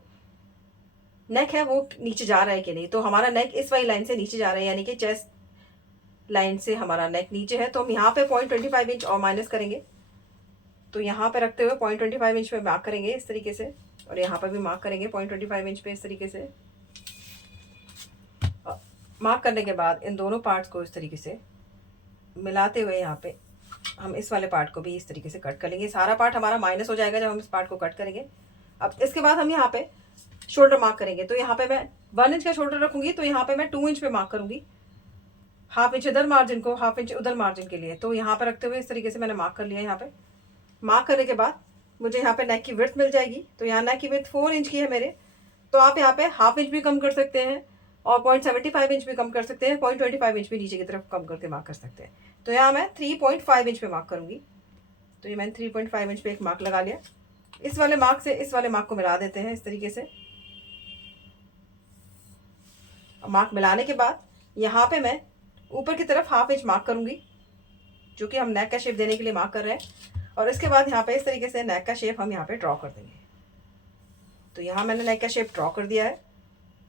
नेक है वो नीचे जा रहा है कि नहीं। तो हमारा नेक इस वाली लाइन से नीचे जा रहा है, यानी कि चेस्ट लाइन से हमारा नेक नीचे है। तो हम यहाँ पे 0.25 इंच और माइनस करेंगे। तो यहाँ पे रखते हुए 0.25 इंच पे मार्क करेंगे इस तरीके से। और यहाँ पर भी मार्क करेंगे 0.25 इंच पे इस तरीके से। मार्क करने के बाद इन दोनों पार्ट्स को इस तरीके से मिलाते हुए यहाँ पे हम इस वाले पार्ट को भी इस तरीके से कट कर लेंगे। सारा पार्ट हमारा माइनस हो जाएगा जब हम इस पार्ट को कट करेंगे। अब इसके बाद हम यहाँ पे शोल्डर मार्क करेंगे। तो यहाँ पे मैं 1 इंच का शोल्डर रखूंगी, तो यहाँ पे मैं 2 इंच पे मार्क करूंगी, हाफ इंच इधर मार्जिन को, हाफ इंच उधर मार्जिन के लिए। तो यहाँ पे रखते हुए इस तरीके से मैंने मार्क कर लिया। यहाँ पे मार्क करने के बाद मुझे यहाँ पे नेक की विड्थ मिल जाएगी। तो यहाँ नेक की विड्थ 4 इंच की है मेरे। तो आप यहाँ पे हाफ इंच भी कम कर सकते हैं और 0.75 इंच भी कम कर सकते हैं, 0.25 इंच भी नीचे की तरफ कम करके मार्क कर सकते हैं। तो यहाँ मैं 3.5 इंच पे मार्क करूंगी। तो ये मैंने 3.5 इंच पे एक मार्क लगा लिया। इस वाले मार्क से इस वाले मार्क को मिला देते हैं इस तरीके से। मार्क मिलाने के बाद यहाँ पे मैं ऊपर की तरफ हाफ इंच मार्क करूंगी, जो कि हम नेक का शेप देने के लिए मार्क कर रहे हैं। और इसके बाद यहाँ पे इस तरीके से नेक का शेप हम यहाँ पे ड्रॉ कर देंगे। तो यहाँ मैंने नेक का शेप ड्रॉ कर दिया है।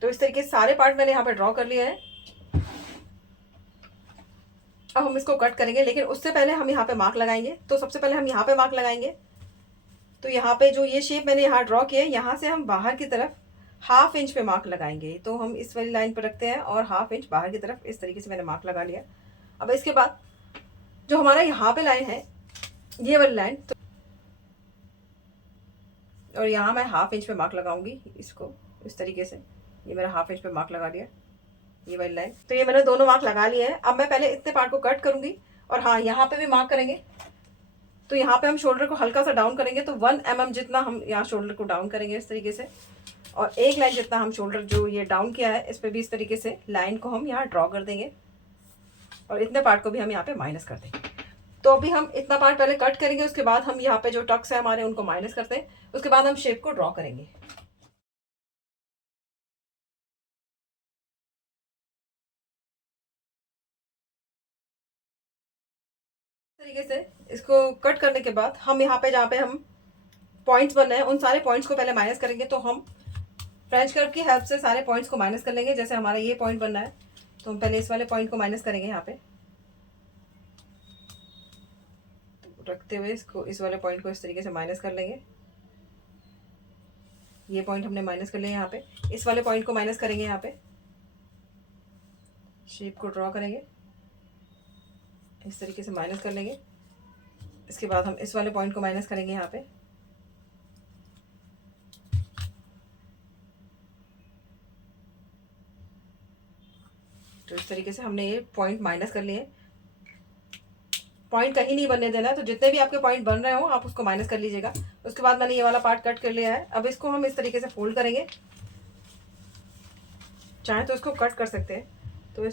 तो इस तरीके से सारे पार्ट मैंने यहाँ पे ड्रॉ कर लिए हैं। अब हम इसको कट करेंगे, लेकिन उससे पहले हम यहाँ पे मार्क लगाएंगे। तो सबसे पहले हम यहाँ पे मार्क लगाएंगे। तो यहाँ पे जो ये शेप मैंने यहाँ ड्रॉ किया है, यहाँ से हम बाहर की तरफ हाफ इंच पे मार्क लगाएंगे। तो हम इस वाली लाइन पर रखते हैं और हाफ इंच बाहर की तरफ इस तरीके से मैंने मार्क लगा लिया। अब इसके बाद जो हमारा यहाँ पे लाइन है, ये वाली लाइन, तो और यहाँ मैं हाफ इंच पे मार्क लगाऊंगी इसको इस तरीके से। ये मेरा हाफ इंच पे मार्क लगा दिया, ये वाली लाइन। तो ये मैंने दोनों मार्क लगा लिए हैं। अब मैं पहले इतने पार्ट को कट करूंगी और हाँ, यहाँ पे भी मार्क करेंगे। तो यहाँ पे हम शोल्डर को हल्का सा डाउन करेंगे, तो 1 mm जितना हम यहाँ शोल्डर को डाउन करेंगे इस तरीके से, और एक लाइन जितना हम शोल्डर जो ये डाउन किया है इस पर भी इस तरीके से लाइन को हम यहाँ ड्रॉ कर देंगे, और इतने पार्ट को भी हम यहाँ पे माइनस कर देंगे। तो अभी हम इतना पार्ट पहले कट करेंगे, उसके बाद हम यहाँ पे जो टक्स है हमारे उनको माइनस करते हैं, उसके बाद हम शेप को ड्रॉ करेंगे। तरीके से इसको कट करने के बाद हम यहाँ पे जहाँ पे हम पॉइंट्स बन रहे हैं उन सारे पॉइंट्स को पहले माइनस करेंगे। तो हम फ्रेंच कर्व की हेल्प से सारे पॉइंट्स को माइनस कर लेंगे। जैसे हमारा ये पॉइंट बनना है तो हम पहले इस वाले पॉइंट को माइनस करेंगे, यहाँ पे तो रखते हुए इसको इस वाले पॉइंट को इस तरीके से माइनस कर लेंगे। ये पॉइंट हमने माइनस कर लिया, यहाँ पे इस वाले पॉइंट को माइनस करेंगे, यहाँ पे शेप को ड्रॉ करेंगे, इस तरीके से माइनस कर लेंगे। इसके बाद हम इस वाले पॉइंट को माइनस करेंगे यहाँ पे, तो इस तरीके से हमने ये पॉइंट माइनस कर लिए। पॉइंट कहीं नहीं बनने देना है, तो जितने भी आपके पॉइंट बन रहे हो आप उसको माइनस कर लीजिएगा। उसके बाद मैंने ये वाला पार्ट कट कर लिया है। अब इसको हम इस तरीके से फोल्ड करेंगे, चाहे तो इसको कट कर सकते हैं। तो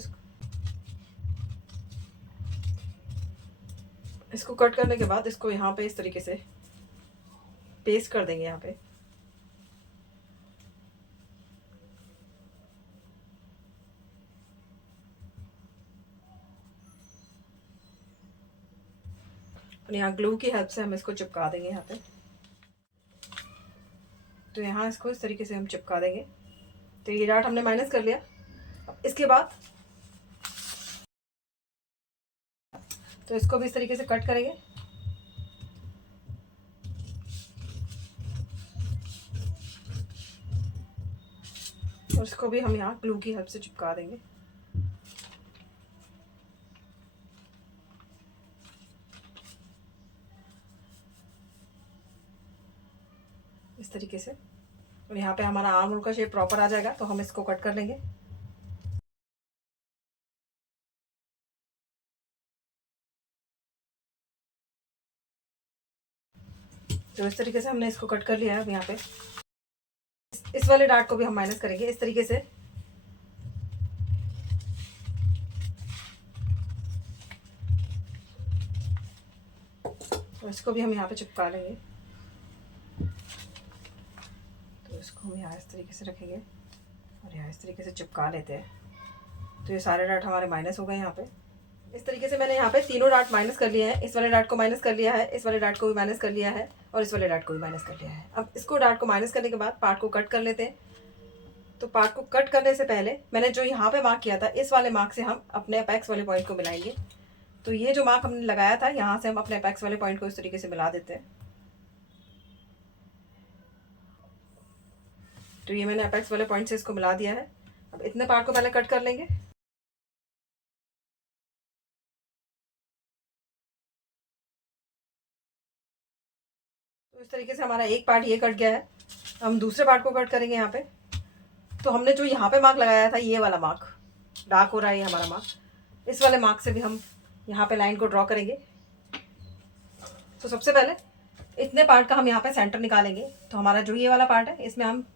इसको कट करने के बाद इसको यहाँ पे इस तरीके से पेस्ट कर देंगे यहाँ पे। और यहाँ ग्लू की हेल्प से हम इसको चिपका देंगे यहाँ पे। तो यहाँ इसको इस तरीके से हम चिपका देंगे। तो ये डार्ट हमने माइनस कर लिया। इसके बाद तो इसको भी इस तरीके से कट करेंगे, और इसको भी हम यहाँ ग्लू की हेल्प से चिपका देंगे। इस तरीके से, और यहाँ पे हमारा आर्म होल का शेप प्रॉपर आ जाएगा। तो हम इसको कट कर लेंगे। तो इस तरीके से हमने इसको कट कर लिया है। अब यहाँ पे इस वाले डार्ट को भी हम माइनस करेंगे इस तरीके से। तो इसको भी हम यहाँ पे चिपका लेंगे। तो इसको हम यहाँ इस तरीके से रखेंगे और यहाँ इस तरीके से चिपका लेते हैं। तो ये सारे डार्ट हमारे माइनस हो गए यहाँ पे। इस तरीके से मैंने यहाँ पे तीनों डार्ट माइनस कर लिए हैं। इस वाले डार्ट को माइनस कर लिया है, इस वाले डार्ट को भी माइनस कर लिया है, और इस वाले डार्ट को भी माइनस कर लिया है। अब इसको डार्ट को माइनस करने के बाद पार्ट को कट कर लेते हैं। तो पार्ट को कट करने से पहले मैंने जो यहाँ पे मार्क किया था, इस वाले मार्क से हम अपने अपेक्स वाले पॉइंट को मिलाएंगे। तो ये जो मार्क हमने लगाया था, यहाँ से हम अपने अपेक्स वाले पॉइंट को इस तरीके से मिला देते हैं। तो ये मैंने अपेक्स वाले पॉइंट से इसको मिला दिया है। अब इतने पार्ट को पहले कट कर लेंगे। तो इस तरीके से हमारा एक पार्ट ये कट गया है। हम दूसरे पार्ट को कट करेंगे यहाँ पे। तो हमने जो यहाँ पे मार्क लगाया था, ये वाला मार्क डार्क हो रहा है, ये हमारा मार्क, इस वाले मार्क से भी हम यहाँ पे लाइन को ड्रॉ करेंगे। तो सबसे पहले इतने पार्ट का हम यहाँ पे सेंटर निकालेंगे। तो हमारा जो ये वाला पार्ट है, इसमें हम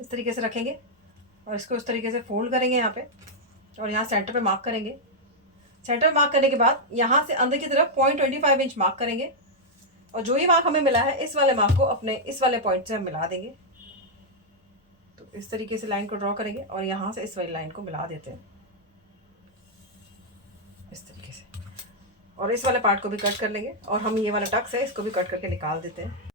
इस तरीके से रखेंगे और इसको इस तरीके से फोल्ड करेंगे यहाँ पे, और यहाँ सेंटर पे मार्क करेंगे। सेंटर मार्क करने के बाद यहाँ से अंदर की तरफ 0.25 इंच मार्क करेंगे, और जो ये मार्क हमें मिला है, इस वाले मार्क को अपने इस वाले पॉइंट से हम मिला देंगे। तो इस तरीके से लाइन को ड्रॉ करेंगे और यहाँ से इस वाली लाइन को मिला देते हैं इस तरीके से, और इस वाले पार्ट को भी कट कर लेंगे। और हम ये वाला टक्स है, इसको भी कट करके निकाल देते हैं।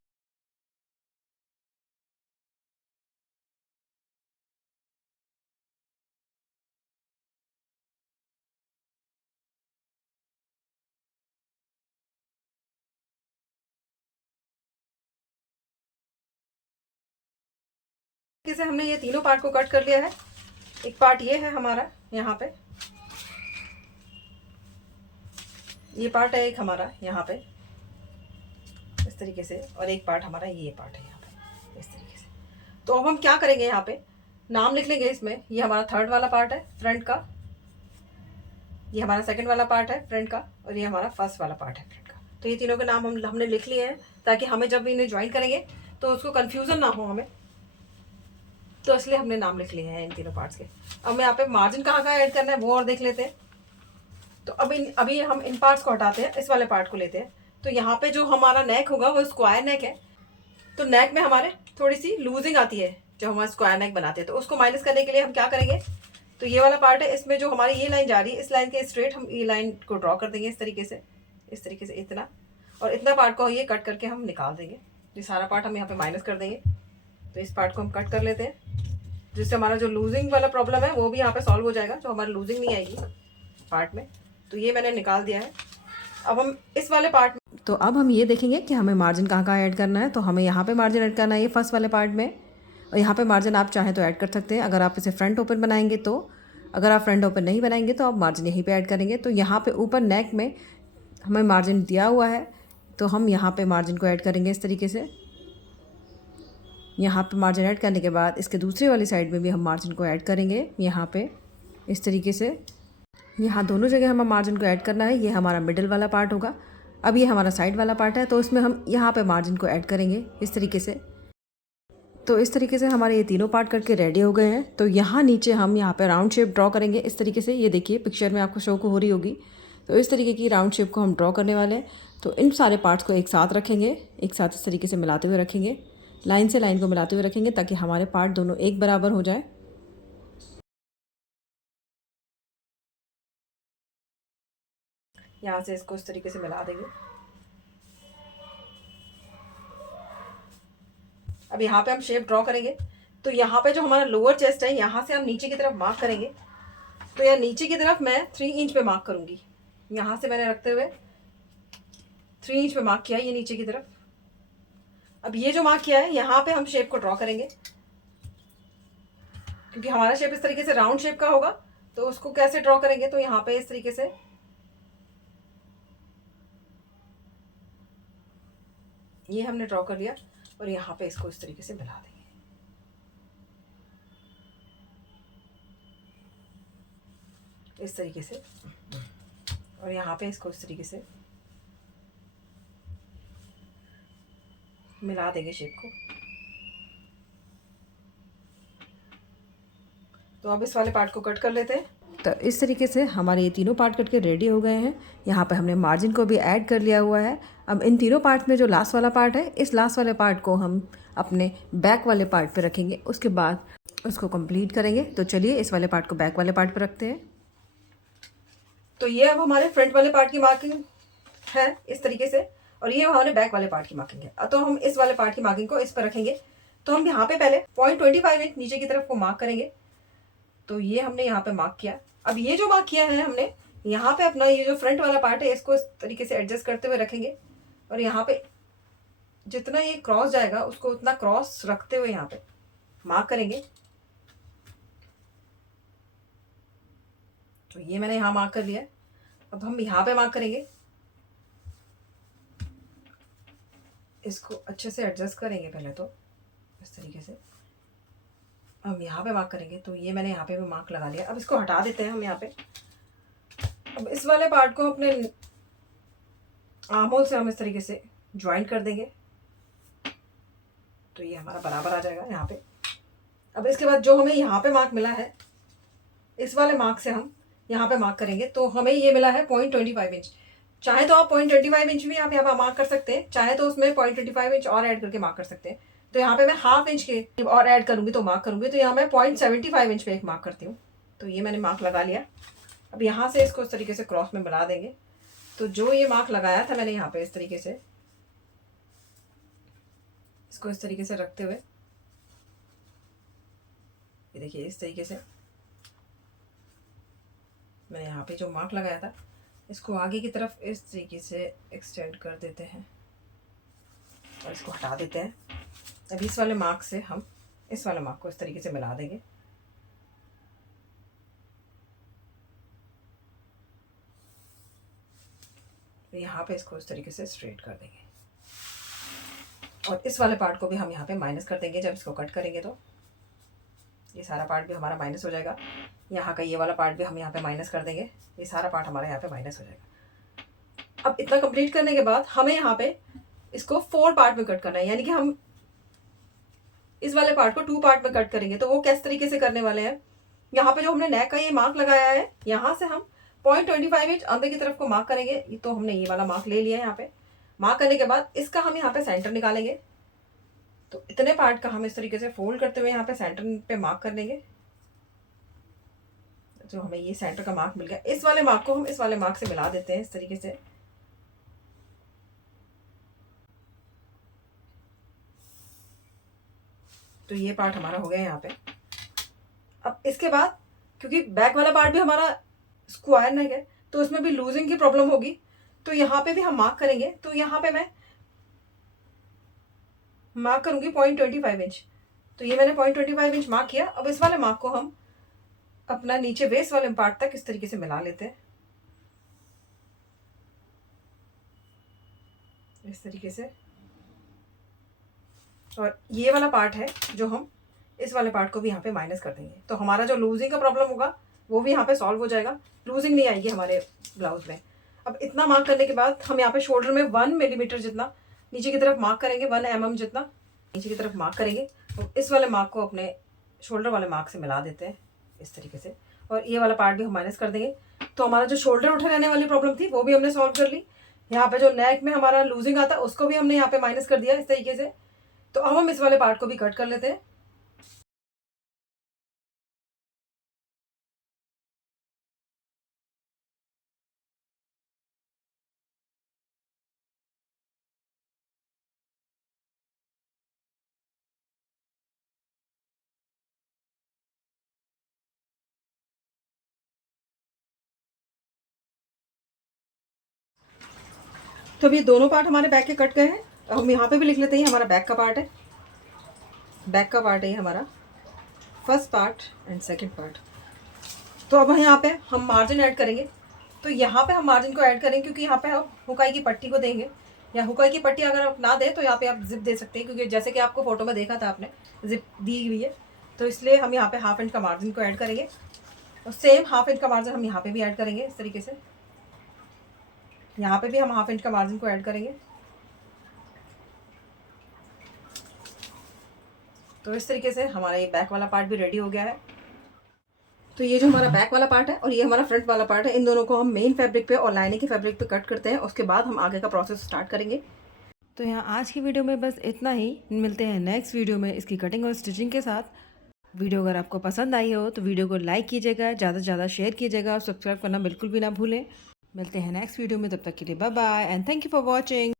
से हमने ये तीनों पार्ट को कट कर लिया है। एक पार्ट ये है हमारा यहाँ पे, ये पार्ट है एक हमारा यहाँ पे इस तरीके से, और एक पार्ट हमारा ये पार्ट है यहाँ पे इस तरीके से। तो अब हम क्या करेंगे, यहाँ पे नाम लिख लेंगे इसमें। ये हमारा थर्ड वाला पार्ट है फ्रंट का, ये हमारा सेकंड वाला पार्ट है फ्रंट का, और ये हमारा फर्स्ट वाला पार्ट है फ्रंट का। तो ये तीनों के नाम हमने लिख लिए हैं, ताकि हमें जब भी इन्हें ज्वाइन करेंगे तो उसको कन्फ्यूज़न ना हो हमें, तो इसलिए हमने नाम लिख लिए हैं इन तीनों पार्ट्स के। अब मैं यहाँ पे मार्जिन कहाँ कहाँ ऐड करना है वो और देख लेते हैं। तो अभी हम इन पार्ट्स को हटाते हैं, इस वाले पार्ट को लेते हैं। तो यहाँ पे जो हमारा नेक होगा वो स्क्वायर नेक है, तो नेक में हमारे थोड़ी सी लूजिंग आती है जब हम स्क्वायर नेक बनाते हैं। तो उसको माइनस करने के लिए हम क्या करेंगे, तो ये वाला पार्ट है, इसमें जो हमारी ये लाइन जा रही है, इस लाइन के स्ट्रेट हम ये लाइन को ड्रॉ कर देंगे इस तरीके से इतना, और इतना पार्ट को ये कट करके हम निकाल देंगे। ये सारा पार्ट हम यहाँ पे माइनस कर देंगे। तो इस पार्ट को हम कट कर लेते हैं, जिससे हमारा जो लूजिंग वाला प्रॉब्लम है वो भी यहाँ पे सॉल्व हो जाएगा, जो हमारी लूजिंग नहीं आएगी पार्ट में। तो ये मैंने निकाल दिया है। अब हम इस वाले पार्ट में, तो अब हम ये देखेंगे कि हमें मार्जिन कहाँ कहाँ ऐड करना है। तो हमें यहाँ पे मार्जिन ऐड करना है ये फर्स्ट वाले पार्ट में, और यहाँ पे मार्जिन आप चाहें तो ऐड कर सकते हैं। अगर आप इसे फ्रंट ओपन बनाएंगे तो, अगर आप फ्रंट ओपन नहीं बनाएंगे तो आप मार्जिन यहीं पे ऐड करेंगे। तो यहाँ पे ऊपर नेक में हमें मार्जिन दिया हुआ है, तो हम यहाँ पे मार्जिन को ऐड करेंगे इस तरीके से। यहाँ पे मार्जिन ऐड करने के बाद इसके दूसरी वाली साइड में भी हम मार्जिन को ऐड करेंगे यहाँ पे इस तरीके से। यहाँ दोनों जगह हमें मार्जिन को ऐड करना है। ये हमारा मिडिल वाला पार्ट होगा। अब ये हमारा साइड वाला पार्ट है, तो उसमें हम यहाँ पे मार्जिन को ऐड करेंगे इस तरीके से। तो इस तरीके से हमारे ये तीनों पार्ट करके रेडी हो गए हैं। तो यहाँ नीचे हम यहाँ पे राउंड शेप ड्रॉ करेंगे इस तरीके से। ये देखिए पिक्चर में आपको शो को हो रही होगी। तो इस तरीके की राउंड शेप को हम ड्रॉ करने वाले हैं। तो इन सारे पार्ट्स को एक साथ रखेंगे, एक साथ इस तरीके से मिलाते हुए रखेंगे, लाइन से लाइन को मिलाते हुए रखेंगे, ताकि हमारे पार्ट दोनों एक बराबर हो जाए। यहाँ से इसको इस तरीके से मिला देंगे। अब यहाँ पे हम शेप ड्रॉ करेंगे। तो यहाँ पे जो हमारा लोअर चेस्ट है, यहाँ से हम नीचे की तरफ मार्क करेंगे। तो यहाँ नीचे की तरफ मैं 3 इंच पे मार्क करूँगी। यहाँ से मैंने रखते हुए 3 इंच पे मार्क किया ये नीचे की तरफ। अब ये जो मार्क किया है यहाँ पे हम शेप को ड्रॉ करेंगे, क्योंकि हमारा शेप इस तरीके से राउंड शेप का होगा। तो उसको कैसे ड्रॉ करेंगे, तो यहाँ पे इस तरीके से ये हमने ड्रॉ कर लिया, और यहाँ पे इसको इस तरीके से मिला देंगे इस तरीके से, और यहाँ पे इसको इस तरीके से मिला देंगे शेप को। तो अब इस वाले पार्ट को कट कर लेते हैं। तो इस तरीके से हमारे ये तीनों पार्ट कट के रेडी हो गए हैं। यहाँ पे हमने मार्जिन को भी ऐड कर लिया हुआ है। अब इन तीनों पार्ट में जो लास्ट वाला पार्ट है, इस लास्ट वाले पार्ट को हम अपने बैक वाले पार्ट पे रखेंगे, उसके बाद उसको कंप्लीट करेंगे। तो चलिए इस वाले पार्ट को बैक वाले पार्ट पे रखते हैं। तो ये अब हमारे फ्रंट वाले पार्ट की मार्किंग है इस तरीके से, और ये हमारे बैक वाले पार्ट की मार्किंग है। तो हम इस वाले पार्ट की मार्किंग को इस पर रखेंगे। तो हम यहाँ पे पहले 0.25 इंच नीचे की तरफ को मार्क करेंगे। तो ये हमने यहाँ पे मार्क किया। अब ये जो मार्क किया है हमने, यहाँ पे अपना ये जो फ्रंट वाला पार्ट है इसको इस तरीके से एडजस्ट करते हुए रखेंगे, और यहाँ पे जितना ये क्रॉस जाएगा उसको उतना क्रॉस रखते हुए यहाँ पे मार्क करेंगे। तो ये मैंने यहाँ मार्क कर लिया। अब हम यहाँ पे मार्क करेंगे, इसको अच्छे से एडजस्ट करेंगे पहले तो इस तरीके से। हम यहाँ पे मार्क करेंगे। तो ये मैंने यहाँ पे भी मार्क लगा लिया। अब इसको हटा देते हैं हम यहाँ पे। अब इस वाले पार्ट को अपने आर्म होल से हम इस तरीके से ज्वाइन कर देंगे, तो ये हमारा बराबर आ जाएगा यहाँ पे। अब इसके बाद जो हमें यहाँ पे मार्क मिला है, इस वाले मार्क से हम यहाँ पे मार्क करेंगे। तो हमें ये मिला है 0.25 इंच। चाहे तो आप 0.25 इंच भी आप यहाँ पे मार्क कर सकते हैं, चाहे तो उसमें 0.25 इंच और ऐड करके मार्क कर सकते हैं। तो यहाँ पे मैं हाफ इंच के और ऐड करूँगी तो मार्क करूँगी। तो यहाँ मैं 0.75 इंच पे एक मार्क करती हूँ। तो ये मैंने मार्क लगा लिया। अब यहाँ से इसको इस तरीके से क्रॉस में मिला देंगे। तो जो ये मार्क लगाया था मैंने यहाँ पे इस तरीके से, इसको इस तरीके से रखते हुए, ये देखिए इस तरीके से मैंने यहाँ पे जो मार्क लगाया था इसको आगे की तरफ इस तरीके से एक्सटेंड कर देते हैं और इसको हटा देते हैं। अब इस वाले मार्क से हम इस वाले मार्क को इस तरीके से मिला देंगे। यहाँ पे इसको इस तरीके से स्ट्रेट कर देंगे, और इस वाले पार्ट को भी हम यहाँ पे माइनस कर देंगे। जब इसको कट करेंगे तो ये सारा पार्ट भी हमारा माइनस हो जाएगा। यहाँ का ये वाला पार्ट भी हम यहाँ पे माइनस कर देंगे। ये सारा पार्ट हमारा यहाँ पे माइनस हो जाएगा। अब इतना कंप्लीट करने के बाद हमें यहाँ पे इसको 4 पार्ट में कट करना है, यानी कि हम इस वाले पार्ट को 2 पार्ट में कट करेंगे। तो वो किस तरीके से करने वाले हैं, यहाँ पे जो हमने नेक का ये मार्क लगाया है, यहाँ से हम 0.25 इंच अंदर की तरफ को मार्क करेंगे। तो हमने ये वाला मार्क ले लिया है। यहाँ पे मार्क करने के बाद इसका हम यहाँ पे सेंटर निकालेंगे। तो इतने पार्ट का हम इस तरीके से फोल्ड करते हुए यहाँ पे सेंटर पे मार्क कर लेंगे। जो हमें ये सेंटर का मार्क मिल गया, इस वाले मार्क को हम इस वाले मार्क से मिला देते हैं इस तरीके से। तो ये पार्ट हमारा हो गया यहाँ पे। अब इसके बाद क्योंकि बैक वाला पार्ट भी हमारा स्क्वायर नेक है, तो उसमें भी लूजिंग की प्रॉब्लम होगी। तो यहाँ पे भी हम मार्क करेंगे। तो यहाँ पे मैं मार्क करूंगी 0.25 इंच। तो ये मैंने 0.25 इंच मार्क किया। अब इस वाले मार्क को हम अपना नीचे वेस्ट वाले पार्ट तक इस तरीके से मिला लेते हैं, इस तरीके से। और ये वाला पार्ट है जो हम इस वाले पार्ट को भी यहाँ पे माइनस कर देंगे। तो हमारा जो लूजिंग का प्रॉब्लम होगा वो भी यहाँ पे सॉल्व हो जाएगा, लूजिंग नहीं आएगी हमारे ब्लाउज में। अब इतना मार्क करने के बाद हम यहाँ पे शोल्डर में 1 मिलीमीटर जितना नीचे की तरफ मार्क करेंगे, 1 mm जितना नीचे की तरफ मार्क करेंगे। तो इस वाले मार्क को अपने शोल्डर वाले मार्क से मिला देते हैं इस तरीके से। और ये वाला पार्ट भी हम माइनस कर देंगे। तो हमारा जो शोल्डर उठे रहने वाली प्रॉब्लम थी वो भी हमने सॉल्व कर ली। यहाँ पे जो नेक में हमारा लूजिंग आता है उसको भी हमने यहाँ पे माइनस कर दिया इस तरीके से। तो अब हम इस वाले पार्ट को भी कट कर लेते हैं। तो अब ये दोनों पार्ट हमारे बैक के कट गए हैं। अब हम यहाँ पे भी लिख लेते हैं, हमारा बैक का पार्ट है, बैक का पार्ट है ये हमारा first part and second part. तो अब यहाँ पे हम मार्जिन ऐड करेंगे। तो यहाँ पे हम मार्जिन को ऐड करेंगे क्योंकि यहाँ पे हम हुकाई की पट्टी को देंगे, या हुकाई की पट्टी अगर आप ना दें तो यहाँ पे आप जिप दे सकते हैं, क्योंकि जैसे कि आपको फोटो में देखा था आपने जिप दी हुई है। तो इसलिए हम यहाँ पे हाफ इंच का मार्जिन को ऐड करेंगे। और सेम हाफ इंच का मार्जिन हम यहाँ पे भी ऐड करेंगे इस तरीके से। यहाँ पे भी हम हाफ इंच का मार्जिन को ऐड करेंगे। तो इस तरीके से हमारा ये बैक वाला पार्ट भी रेडी हो गया है। तो ये जो हमारा बैक वाला पार्ट है और ये हमारा फ्रंट वाला पार्ट है, इन दोनों को हम मेन फैब्रिक पे और लाइनिंग के फैब्रिक पे कट करते हैं। उसके बाद हम आगे का प्रोसेस स्टार्ट करेंगे। तो यहाँ आज की वीडियो में बस इतना ही। मिलते हैं नेक्स्ट वीडियो में इसकी कटिंग और स्टिचिंग के साथ। वीडियो अगर आपको पसंद आई हो तो वीडियो को लाइक कीजिएगा, ज़्यादा से ज़्यादा शेयर कीजिएगा और सब्सक्राइब करना बिल्कुल भी ना भूलें। मिलते हैं नेक्स्ट वीडियो में, तब तक के लिए bye bye and thank you for watching.